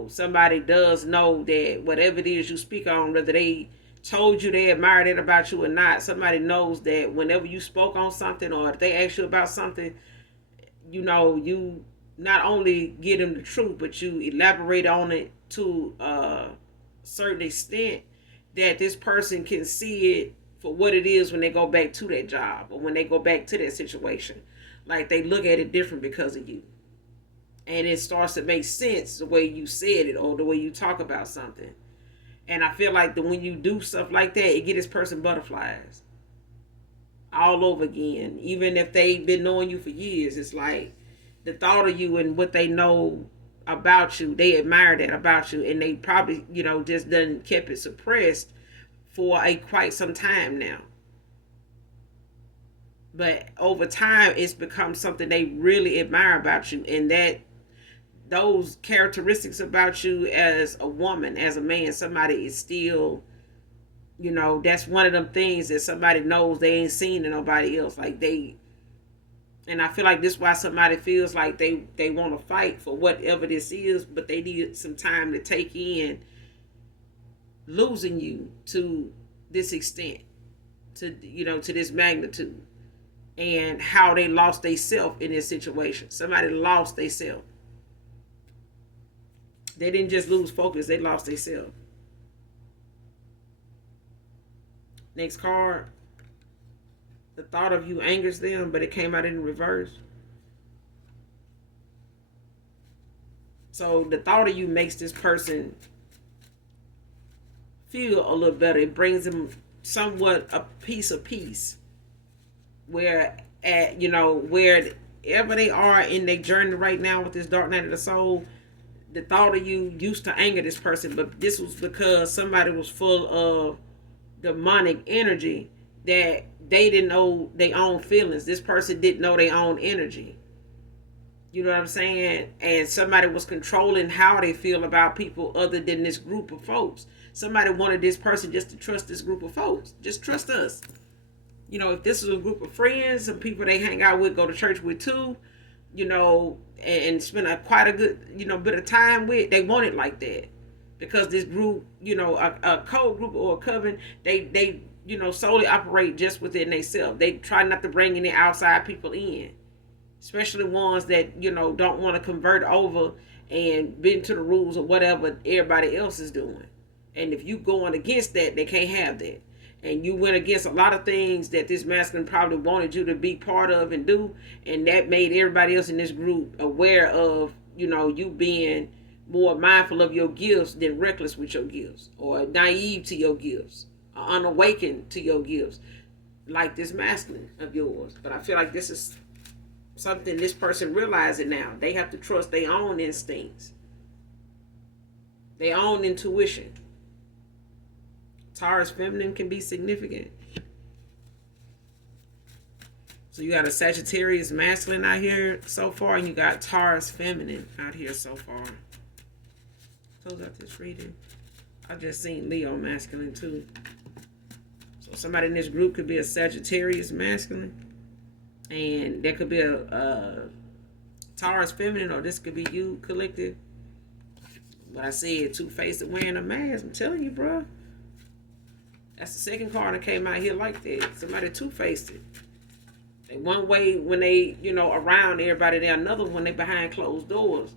Somebody does know that whatever it is you speak on, whether they told you they admired it about you or not, somebody knows that whenever you spoke on something, or if they ask you about something, you not only give them the truth, but you elaborate on it to a certain extent that this person can see it for what it is when they go back to that job or when they go back to that situation. Like they look at it different because of you. And it starts to make sense the way you said it or the way you talk about something. And I feel like that when you do stuff like that, it get this person butterflies all over again. Even if they've been knowing you for years, it's like the thought of you and what they know about you, they admire that about you, and they probably, just done kept it suppressed for a quite some time now. But over time, it's become something they really admire about you, and that those characteristics about you as a woman, as a man, somebody is still, that's one of them things that somebody knows they ain't seen in nobody else. Like they, and I feel like this is why somebody feels like they want to fight for whatever this is, but they need some time to take in losing you to this extent, to this magnitude, and how they lost their self in this situation. Somebody lost their self. They didn't just lose focus, they lost their self. Next card. The thought of you angers them, but it came out in reverse. So the thought of you makes this person feel a little better. It brings them somewhat a piece of peace. Where at wherever they are in their journey right now with this dark night of the soul, the thought of you used to anger this person, but this was because somebody was full of demonic energy that they didn't know their own feelings. This person didn't know their own energy. You know what I'm saying? And somebody was controlling how they feel about people other than this group of folks. Somebody wanted this person just to trust this group of folks. Just trust us. If this is a group of friends and people they hang out with, go to church with too, and spend quite a good, bit of time with, they want it like that. Because this group, a code group or a coven, they solely operate just within themselves. They try not to bring any outside people in, especially ones that don't want to convert over and bend to the rules of whatever everybody else is doing. And if you going against that, they can't have that. And you went against a lot of things that this masculine probably wanted you to be part of and do, and that made everybody else in this group aware of you being more mindful of your gifts than reckless with your gifts, or naive to your gifts, or unawakened to your gifts, like this masculine of yours. But I feel like this is something this person realizing now. They have to trust their own instincts. Their own intuition. Taurus feminine can be significant. So you got a Sagittarius masculine out here so far, and you got Taurus feminine out here so far. Close out this reading. I just seen Leo masculine too. So somebody in this group could be a Sagittarius masculine, and there could be a Taurus feminine, or this could be you collective. But I said two-faced wearing a mask. I'm telling you, bro. That's the second card that came out here like that. Somebody two-faced it. They one way when they, around everybody, they're another when they behind closed doors.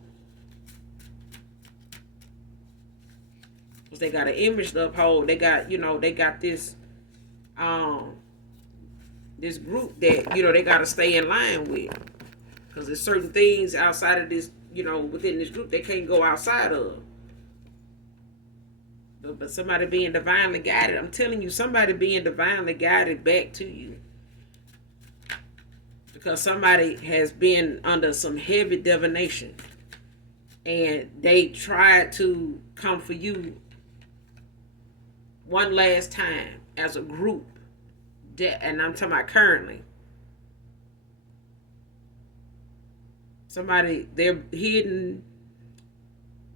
Because they got an image to uphold. They got, they got this this group that, they got to stay in line with. Because there's certain things outside of this, within this group they can't go outside of. But somebody being divinely guided, I'm telling you, somebody being divinely guided back to you. Because somebody has been under some heavy divination. And they tried to come for you one last time as a group. And I'm talking about currently. Somebody, their hidden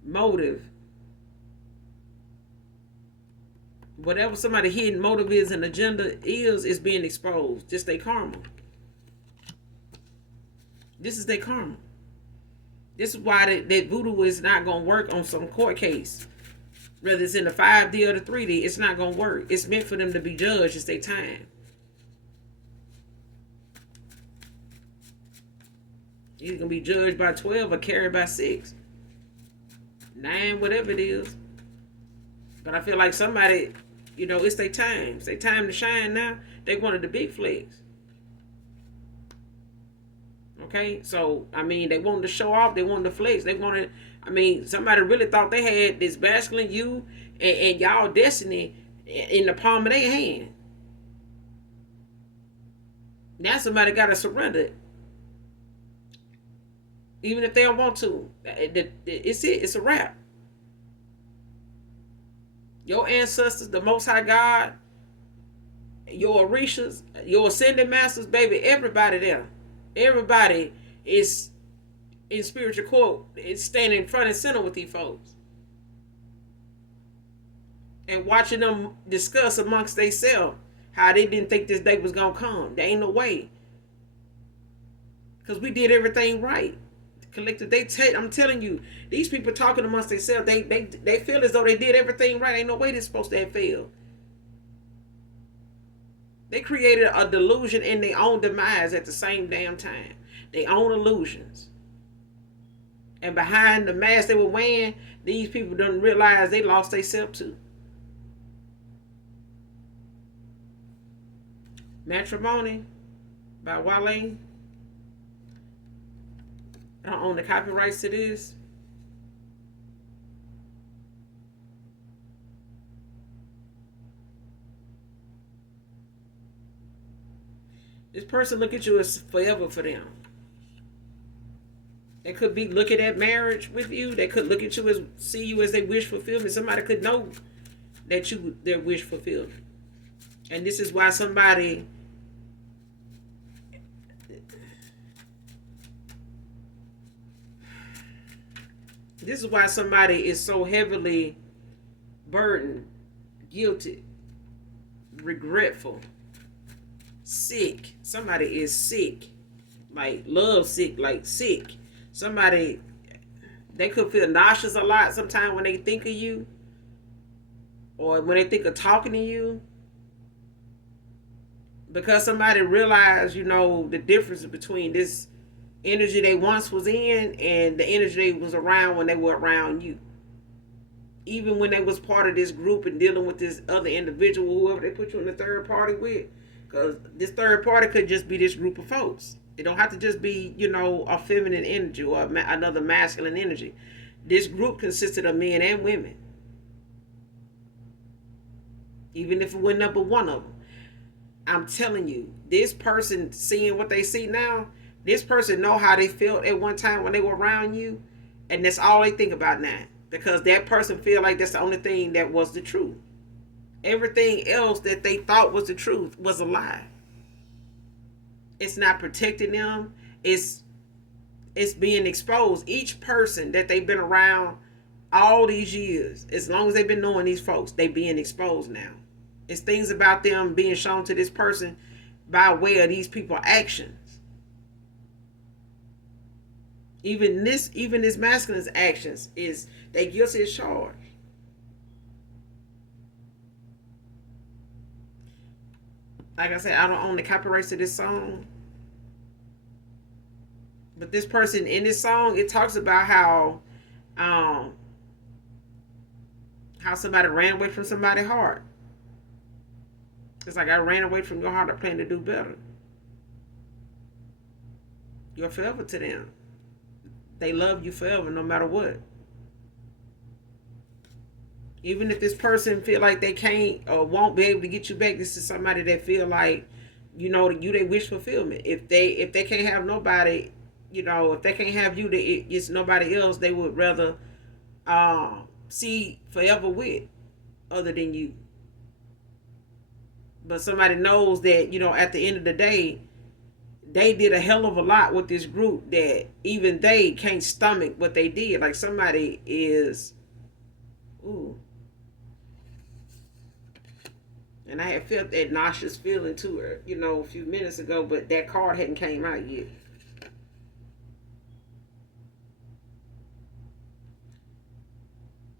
motive, whatever somebody's hidden motive is and agenda is being exposed. Just their karma. This is their karma. This is why that voodoo is not going to work on some court case. Whether it's in the 5D or the 3D, it's not going to work. It's meant for them to be judged. It's their time. You're going to be judged by 12 or carried by 6. 9, whatever it is. But I feel like somebody, it's their time. It's their time to shine now. They wanted the big flex. Okay? So, they wanted to show off. They wanted to flex. They wanted, somebody really thought they had this masculine you and y'all destiny in the palm of their hand. Now somebody got to surrender it. Even if they don't want to. It's a wrap. Your ancestors, the Most High God, your Orishas, your Ascended Masters, baby, everybody there. Everybody is in spiritual court. It's standing front and center with these folks. And watching them discuss amongst themselves how they didn't think this day was going to come. There ain't no way. Because we did everything right. Collective, I'm telling you, these people talking amongst themselves, they feel as though they did everything right. Ain't no way they're supposed to have failed. They created a delusion in their own demise at the same damn time. Their own illusions. And behind the mask they were wearing, these people don't realize they lost themselves too. Matrimony by Wale. I don't own the copyrights to this. This person look at you as forever for them. They could be looking at marriage with you. They could look at you as see you as they wish fulfillment. Somebody could know that you their wish fulfilled. And this is why somebody is so heavily burdened, guilty, regretful, sick. Somebody is sick, like love sick, like sick. Somebody, they could feel nauseous a lot sometimes when they think of you, or when they think of talking to you, because somebody realized, the difference between this energy they once was in and the energy they was around when they were around you. Even when they was part of this group and dealing with this other individual, whoever they put you in the third party with. Because this third party could just be this group of folks. It don't have to just be, a feminine energy or another masculine energy. This group consisted of men and women. Even if it wasn't up but one of them. I'm telling you, this person seeing what they see now, this person know how they felt at one time when they were around you, and that's all they think about now. because that person feel like that's the only thing that was the truth. Everything else that they thought was the truth was a lie. It's not protecting them. It's it's being exposed. Each person that they've been around all these years, as long as they've been knowing these folks, they being exposed now. It's things about them being shown to this person by way of these people actions. Even this masculine's actions is they guilty as charged. Like I said, I don't own the copyrights to this song, but this person in this song, it talks about um how somebody ran away from somebody's heart. It's like I ran away from your heart. I plan to do better. You're forever to them. They love you forever, no matter what. Even if this person feel like they can't or won't be able to get you back, this is somebody that feel like, they wish fulfillment. If they can't have nobody, if they can't have you, it's nobody else they would rather see forever with other than you. But somebody knows that, at the end of the day, they did a hell of a lot with this group that even they can't stomach what they did. Like somebody is, ooh. And I had felt that nauseous feeling to her, a few minutes ago, but that card hadn't came out yet.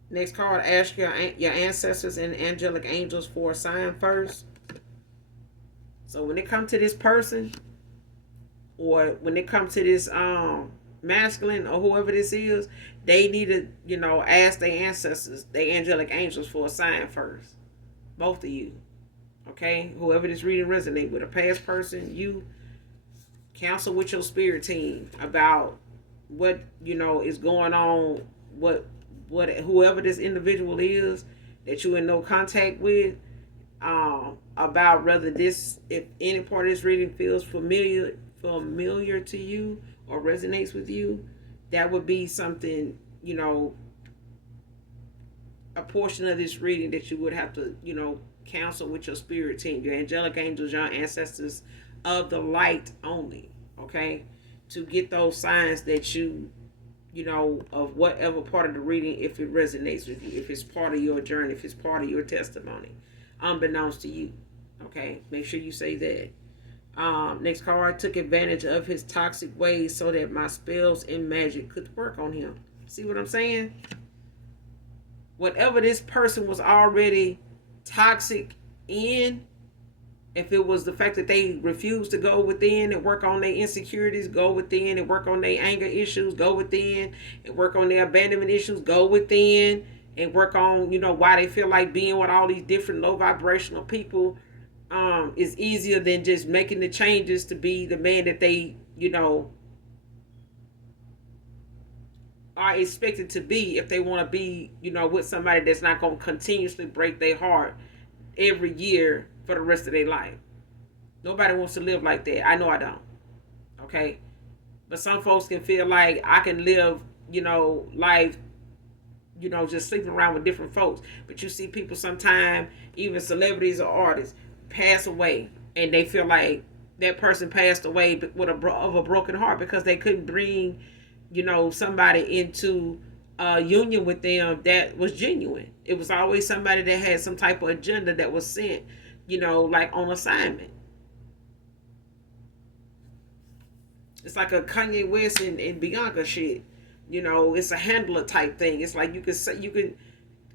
Next card, ask your ancestors and angelic angels for a sign first. So when it comes to this person, or when it comes to this masculine or whoever this is, they need to, ask their ancestors, their angelic angels for a sign first. Both of you. Okay? Whoever this reading resonate with, a past person, you counsel with your spirit team about what, is going on, what whoever this individual is that you in no contact with, about whether this, if any part of this reading feels familiar to you or resonates with you, that would be something, a portion of this reading that you would have to, counsel with your spirit team, your angelic angels, your ancestors of the light only, okay? To get those signs that of whatever part of the reading, if it resonates with you, if it's part of your journey, if it's part of your testimony, unbeknownst to you, okay? Make sure you say that. Next card, took advantage of his toxic ways so that my spells and magic could work on him. See what I'm saying? Whatever this person was already toxic in, if it was the fact that they refused to go within and work on their insecurities, go within and work on their anger issues, go within and work on their abandonment issues, go within and work on, why they feel like being with all these different low vibrational people is easier than just making the changes to be the man that they, are expected to be, if they want to be, with somebody that's not going to continuously break their heart every year for the rest of their life. Nobody wants to live like that. I know I don't. Okay? But some folks can feel like I can live, life, just sleeping around with different folks. But you see people sometimes, even celebrities or artists, pass away, and they feel like that person passed away with a broken heart because they couldn't bring, somebody into a union with them that was genuine. It was always somebody that had some type of agenda that was sent, like on assignment. It's like a Kanye West and Bianca shit. It's a handler type thing. It's like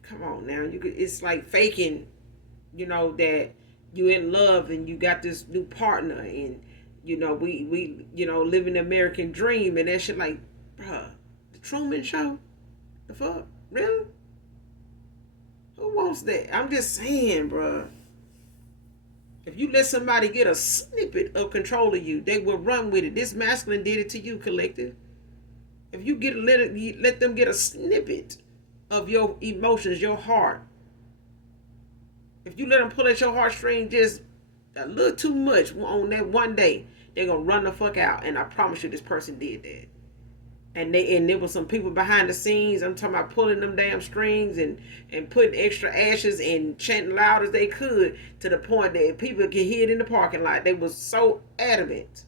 come on now, it's like faking, that you in love and you got this new partner, and we living the American dream and that shit. Like, bruh, the Truman Show, the fuck, really? Who wants that? I'm just saying, bruh. If you let somebody get a snippet of control of you, they will run with it. This masculine did it to you, collective. If you let them get a snippet of your emotions, your heart. If you let them pull at your heartstring just a little too much on that one day, they're going to run the fuck out. And I promise you this person did that. And there was some people behind the scenes. I'm talking about pulling them damn strings and putting extra ashes and chanting loud as they could, to the point that people could hear it in the parking lot. They was so adamant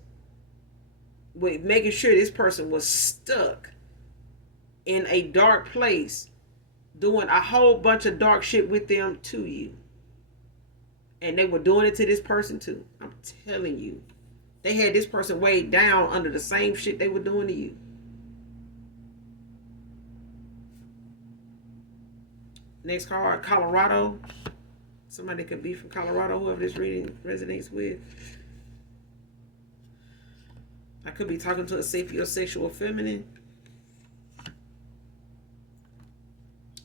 with making sure this person was stuck in a dark place, doing a whole bunch of dark shit with them to you. And they were doing it to this person too. I'm telling you. They had this person weighed down under the same shit they were doing to you. Next card, Colorado. Somebody could be from Colorado, whoever this reading resonates with. I could be talking to a sapiosexual feminine.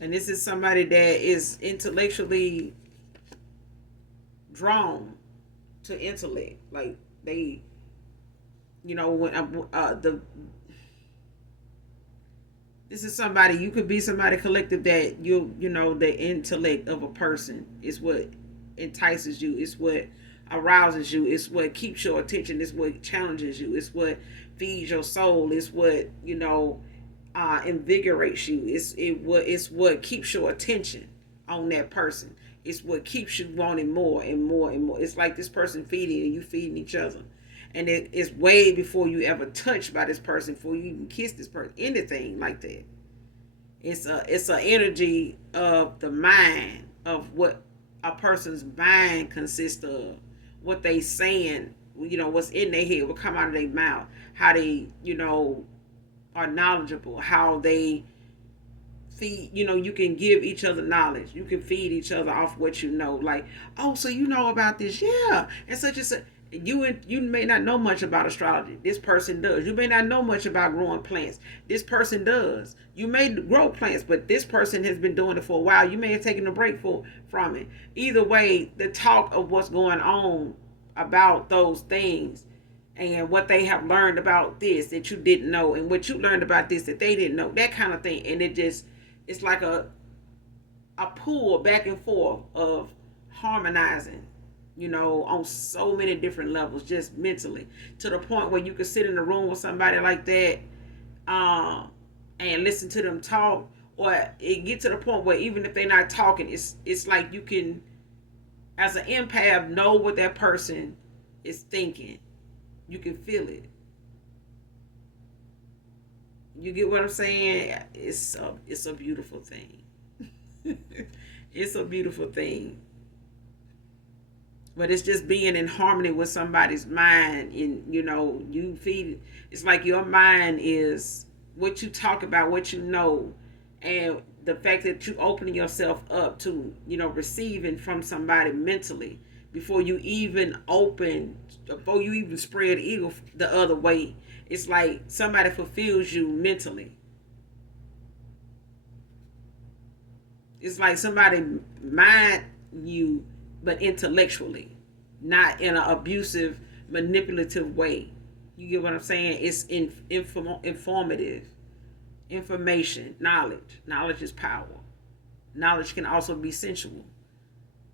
And this is somebody that is intellectually drawn to intellect. Like they, when this is somebody, you could be somebody collective that the intellect of a person is what entices you. It's what arouses you. It's what keeps your attention. It's what challenges you. It's what feeds your soul. It's what invigorates you. It's what keeps your attention on that person. It's what keeps you wanting more and more and more. It's like this person feeding and you feeding each other. And it's way before you ever touched by this person, before you even kiss this person, anything like that. It's a energy of the mind, of what a person's mind consists of, what they saying, what's in their head, what come out of their mouth, how they, are knowledgeable, how they feed, you can give each other knowledge. You can feed each other off what you know. Like, oh, so you know about this, yeah, and such and such. You may not know much about astrology. This person does. You may not know much about growing plants. This person does. You may grow plants, but this person has been doing it for a while. You may have taken a break from it. Either way, the talk of what's going on about those things and what they have learned about this that you didn't know, and what you learned about this that they didn't know, that kind of thing. And it's like a pull back and forth of harmonizing, on so many different levels, just mentally, to the point where you could sit in a room with somebody like that, and listen to them talk, or it get to the point where even if they're not talking, it's like you can, as an empath, know what that person is thinking. You can feel it. You get what I'm saying? It's a beautiful thing. It's a beautiful thing. But it's just being in harmony with somebody's mind, and you feed. It's like your mind is what you talk about, what you know, and the fact that you opening yourself up to receiving from somebody mentally before you even spread eagle the other way. It's like somebody fulfills you mentally. It's like somebody mind you, but intellectually, not in an abusive, manipulative way. You get what I'm saying? It's informative, information, knowledge. Knowledge is power. Knowledge can also be sensual.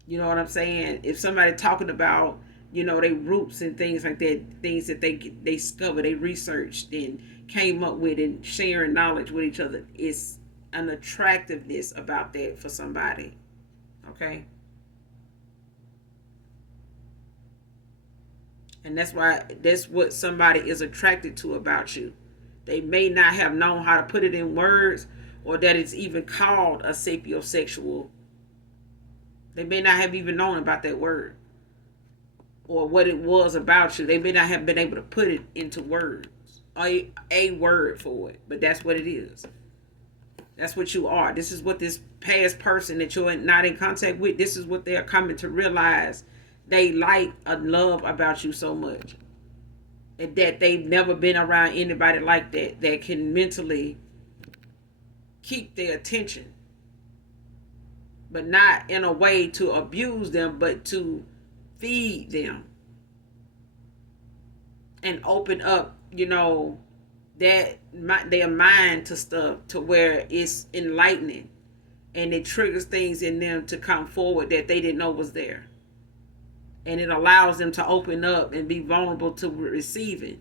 You know what I'm saying? If somebody talking about, they roots and things like that, things that they discovered, they researched and came up with, and sharing knowledge with each other, it's an attractiveness about that for somebody. Okay? And that's what somebody is attracted to about you. They may not have known how to put it in words, or that it's even called a sapiosexual. They may not have even known about that word, or what it was about you. They may not have been able to put it into words, a word for it, but that's what it is. That's what you are. This is what this past person that you're not in contact with, this is what they're coming to realize. They like a love about you so much, and that they've never been around anybody like that can mentally keep their attention, but not in a way to abuse them, but to feed them and open up, that their mind to stuff, to where it's enlightening, and it triggers things in them to come forward that they didn't know was there. And it allows them to open up and be vulnerable to receiving.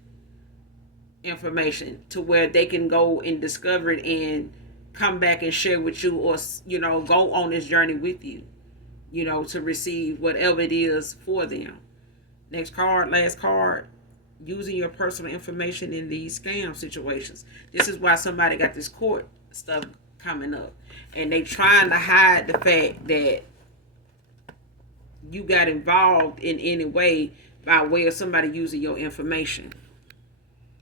information to where they can go and discover it and come back and share with you, or go on this journey with you, to receive whatever it is for them. Next card, last card. Using your personal information in these scam situations. This is why somebody got this court stuff coming up, and they trying to hide the fact that you got involved in any way by way of somebody using your information.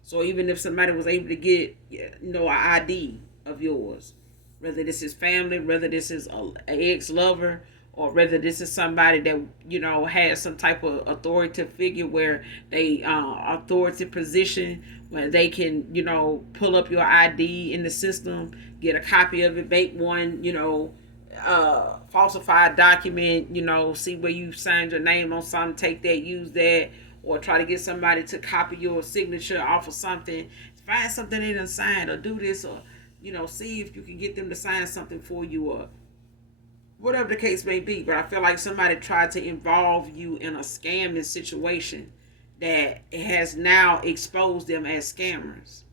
So even if somebody was able to get, an ID of yours, whether this is family, whether this is an ex-lover, or whether this is somebody that has some type of authoritative figure where they authoritative position where they can pull up your ID in the system, get a copy of it, make one falsified document, see where you signed your name on something, take that, use that, or try to get somebody to copy your signature off of something, find something they done signed, or do this, or see if you can get them to sign something for you, or whatever the case may be. But I feel like somebody tried to involve you in a scamming situation that has now exposed them as scammers.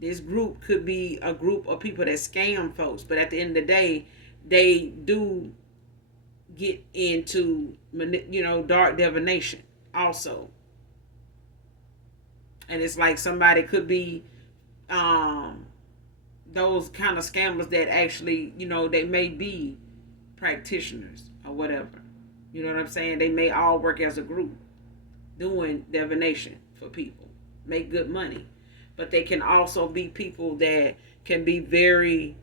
This group could be a group of people that scam folks, but at the end of the day, they do get into dark divination also. And it's like somebody could be those kind of scammers that actually, they may be practitioners or whatever. You know what I'm saying? They may all work as a group doing divination for people, make good money. But they can also be people that can be very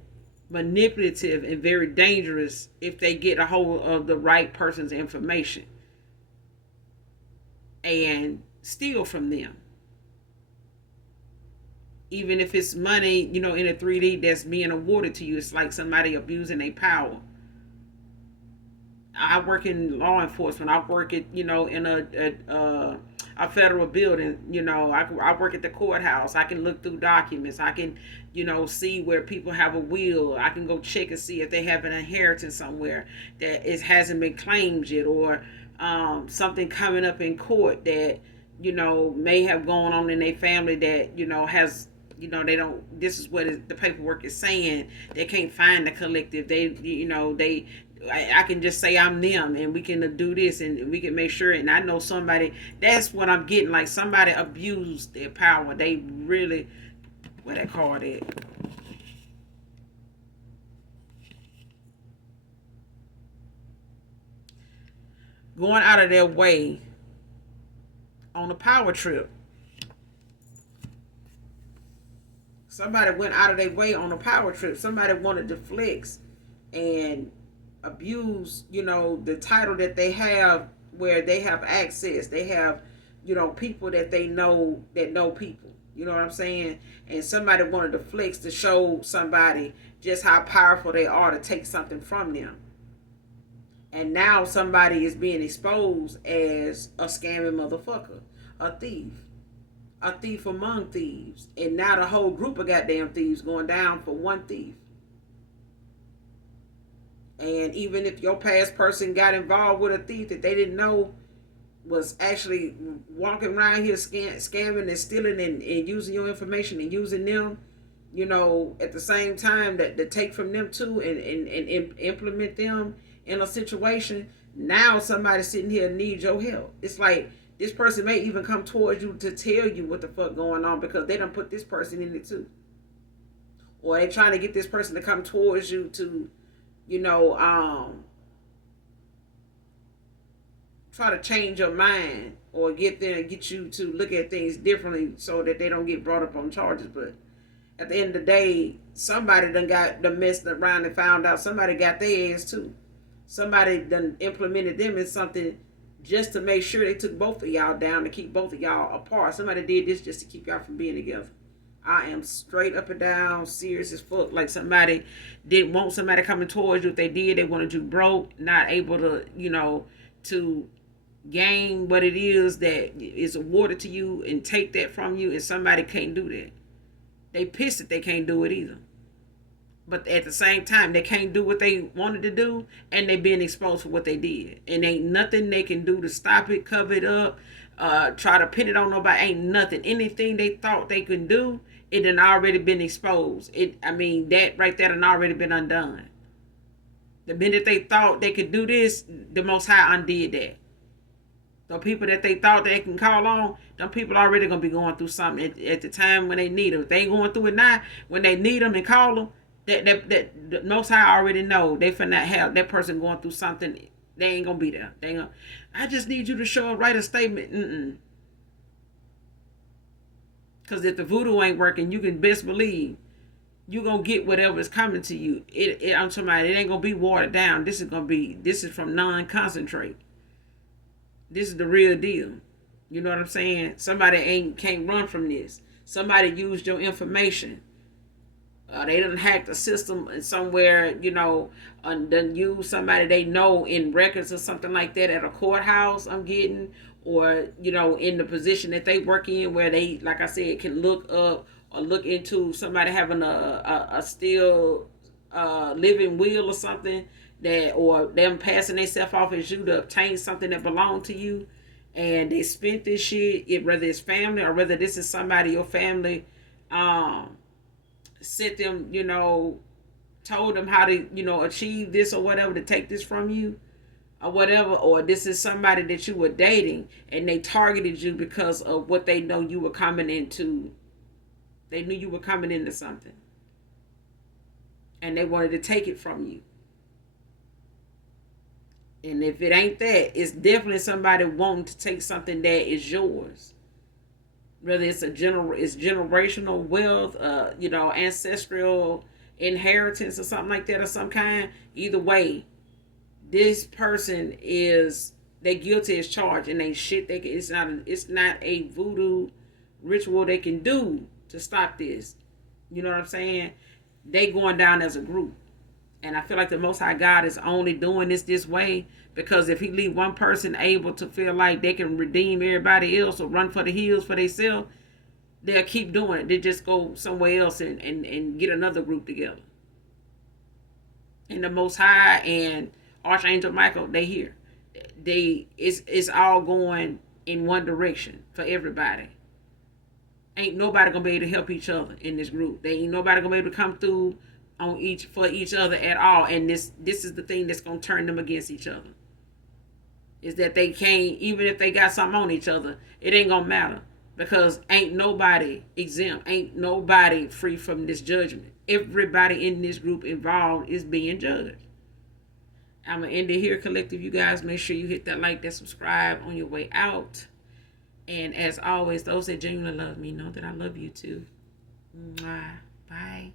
manipulative and very dangerous if they get a hold of the right person's information and steal from them. Even if it's money, in a 3D that's being awarded to you, it's like somebody abusing their power. I work in law enforcement. I work at in a federal building. I work at the courthouse. I can look through documents. I can see where people have a will. I can go check and see if they have an inheritance somewhere that hasn't been claimed yet, or something coming up in court that may have gone on in their family that has they don't, this is what the paperwork is saying. They can't find the collective. I can just say I'm them, and we can do this, and we can make sure. And I know somebody, that's what I'm getting, like somebody abused their power. They really, where that card at? Going out of their way on a power trip. Somebody went out of their way on a power trip. Somebody wanted to flex and abuse, the title that they have, where they have access. They have, people that they know that know people. You know what I'm saying? And somebody wanted to flex to show somebody just how powerful they are to take something from them. And now somebody is being exposed as a scamming motherfucker, a thief. A thief among thieves. And now the whole group of goddamn thieves going down for one thief. And even if your past person got involved with a thief that they didn't know was actually walking around here scamming and stealing and using your information and using them, at the same time that to take from them too, and implement them in a situation, now somebody sitting here needs your help. It's like this person may even come towards you to tell you what the fuck going on because they done put this person in it too. Or they trying to get this person to come towards you to, try to change your mind or get you to look at things differently so that they don't get brought up on charges. But at the end of the day, somebody done messed around and found out somebody got their ass too. Somebody done implemented them in something just to make sure they took both of y'all down, to keep both of y'all apart. Somebody did this just to keep y'all from being together. I am straight up and down serious as fuck. Like somebody didn't want somebody coming towards you. If they did, they wanted you broke, not able to, to gain what it is that is awarded to you and take that from you. And somebody can't do that. They pissed that they can't do it either. But at the same time, they can't do what they wanted to do, and they being exposed for what they did. And ain't nothing they can do to stop it, cover it up, try to pin it on nobody. Ain't nothing. Anything they thought they could do, it done already been exposed. That right there done already been undone. The minute they thought they could do this, the Most High undid that. The people that they thought they can call on, them people already gonna be going through something at the time when they need them. If they ain't going through it now, when they need them and call them, that the Most High already know they finna have that person going through something. They ain't gonna be there. They ain't gonna, I just need you to show up, write a statement. Because if the voodoo ain't working, you can best believe you gonna get whatever is coming to you. I'm talking about, it ain't gonna be watered down. This is from non-concentrate. This is the real deal. You know what I'm saying? Somebody can't run from this. Somebody used your information. They done hacked the system somewhere, done use somebody they know in records or something like that at a courthouse, I'm getting, or, in the position that they work in where they, like I said, can look up or look into somebody having a still living will or something, that, or them passing themselves off as you to obtain something that belonged to you, and they spent this shit, whether it's family or whether this is somebody your family sent them, told them how to, achieve this or whatever, to take this from you or whatever, or this is somebody that you were dating and they targeted you because of what they know you were coming into. They knew you were coming into something and they wanted to take it from you. And if it ain't that, it's definitely somebody wanting to take something that is yours. Whether it's it's generational wealth, ancestral inheritance or something like that of some kind. Either way, this person they guilty as charged, and they shit. It's not a voodoo ritual they can do to stop this. You know what I'm saying? They going down as a group. And I feel like the Most High God is only doing this way because if he leave one person able to feel like they can redeem everybody else or run for the hills for themselves, they'll keep doing it. They just go somewhere else and get another group together. And the Most High and Archangel Michael, they here. It's all going in one direction for everybody. Ain't nobody gonna be able to help each other in this group. They ain't nobody gonna be able to come through for each other at all. And this is the thing that's gonna turn them against each other. Is that they can't, even if they got something on each other, it ain't gonna matter. Because ain't nobody exempt. Ain't nobody free from this judgment. Everybody in this group involved is being judged. I'm gonna end it here, collective. You guys make sure you hit that like, that subscribe on your way out. And as always, those that genuinely love me know that I love you too. Mwah. Bye.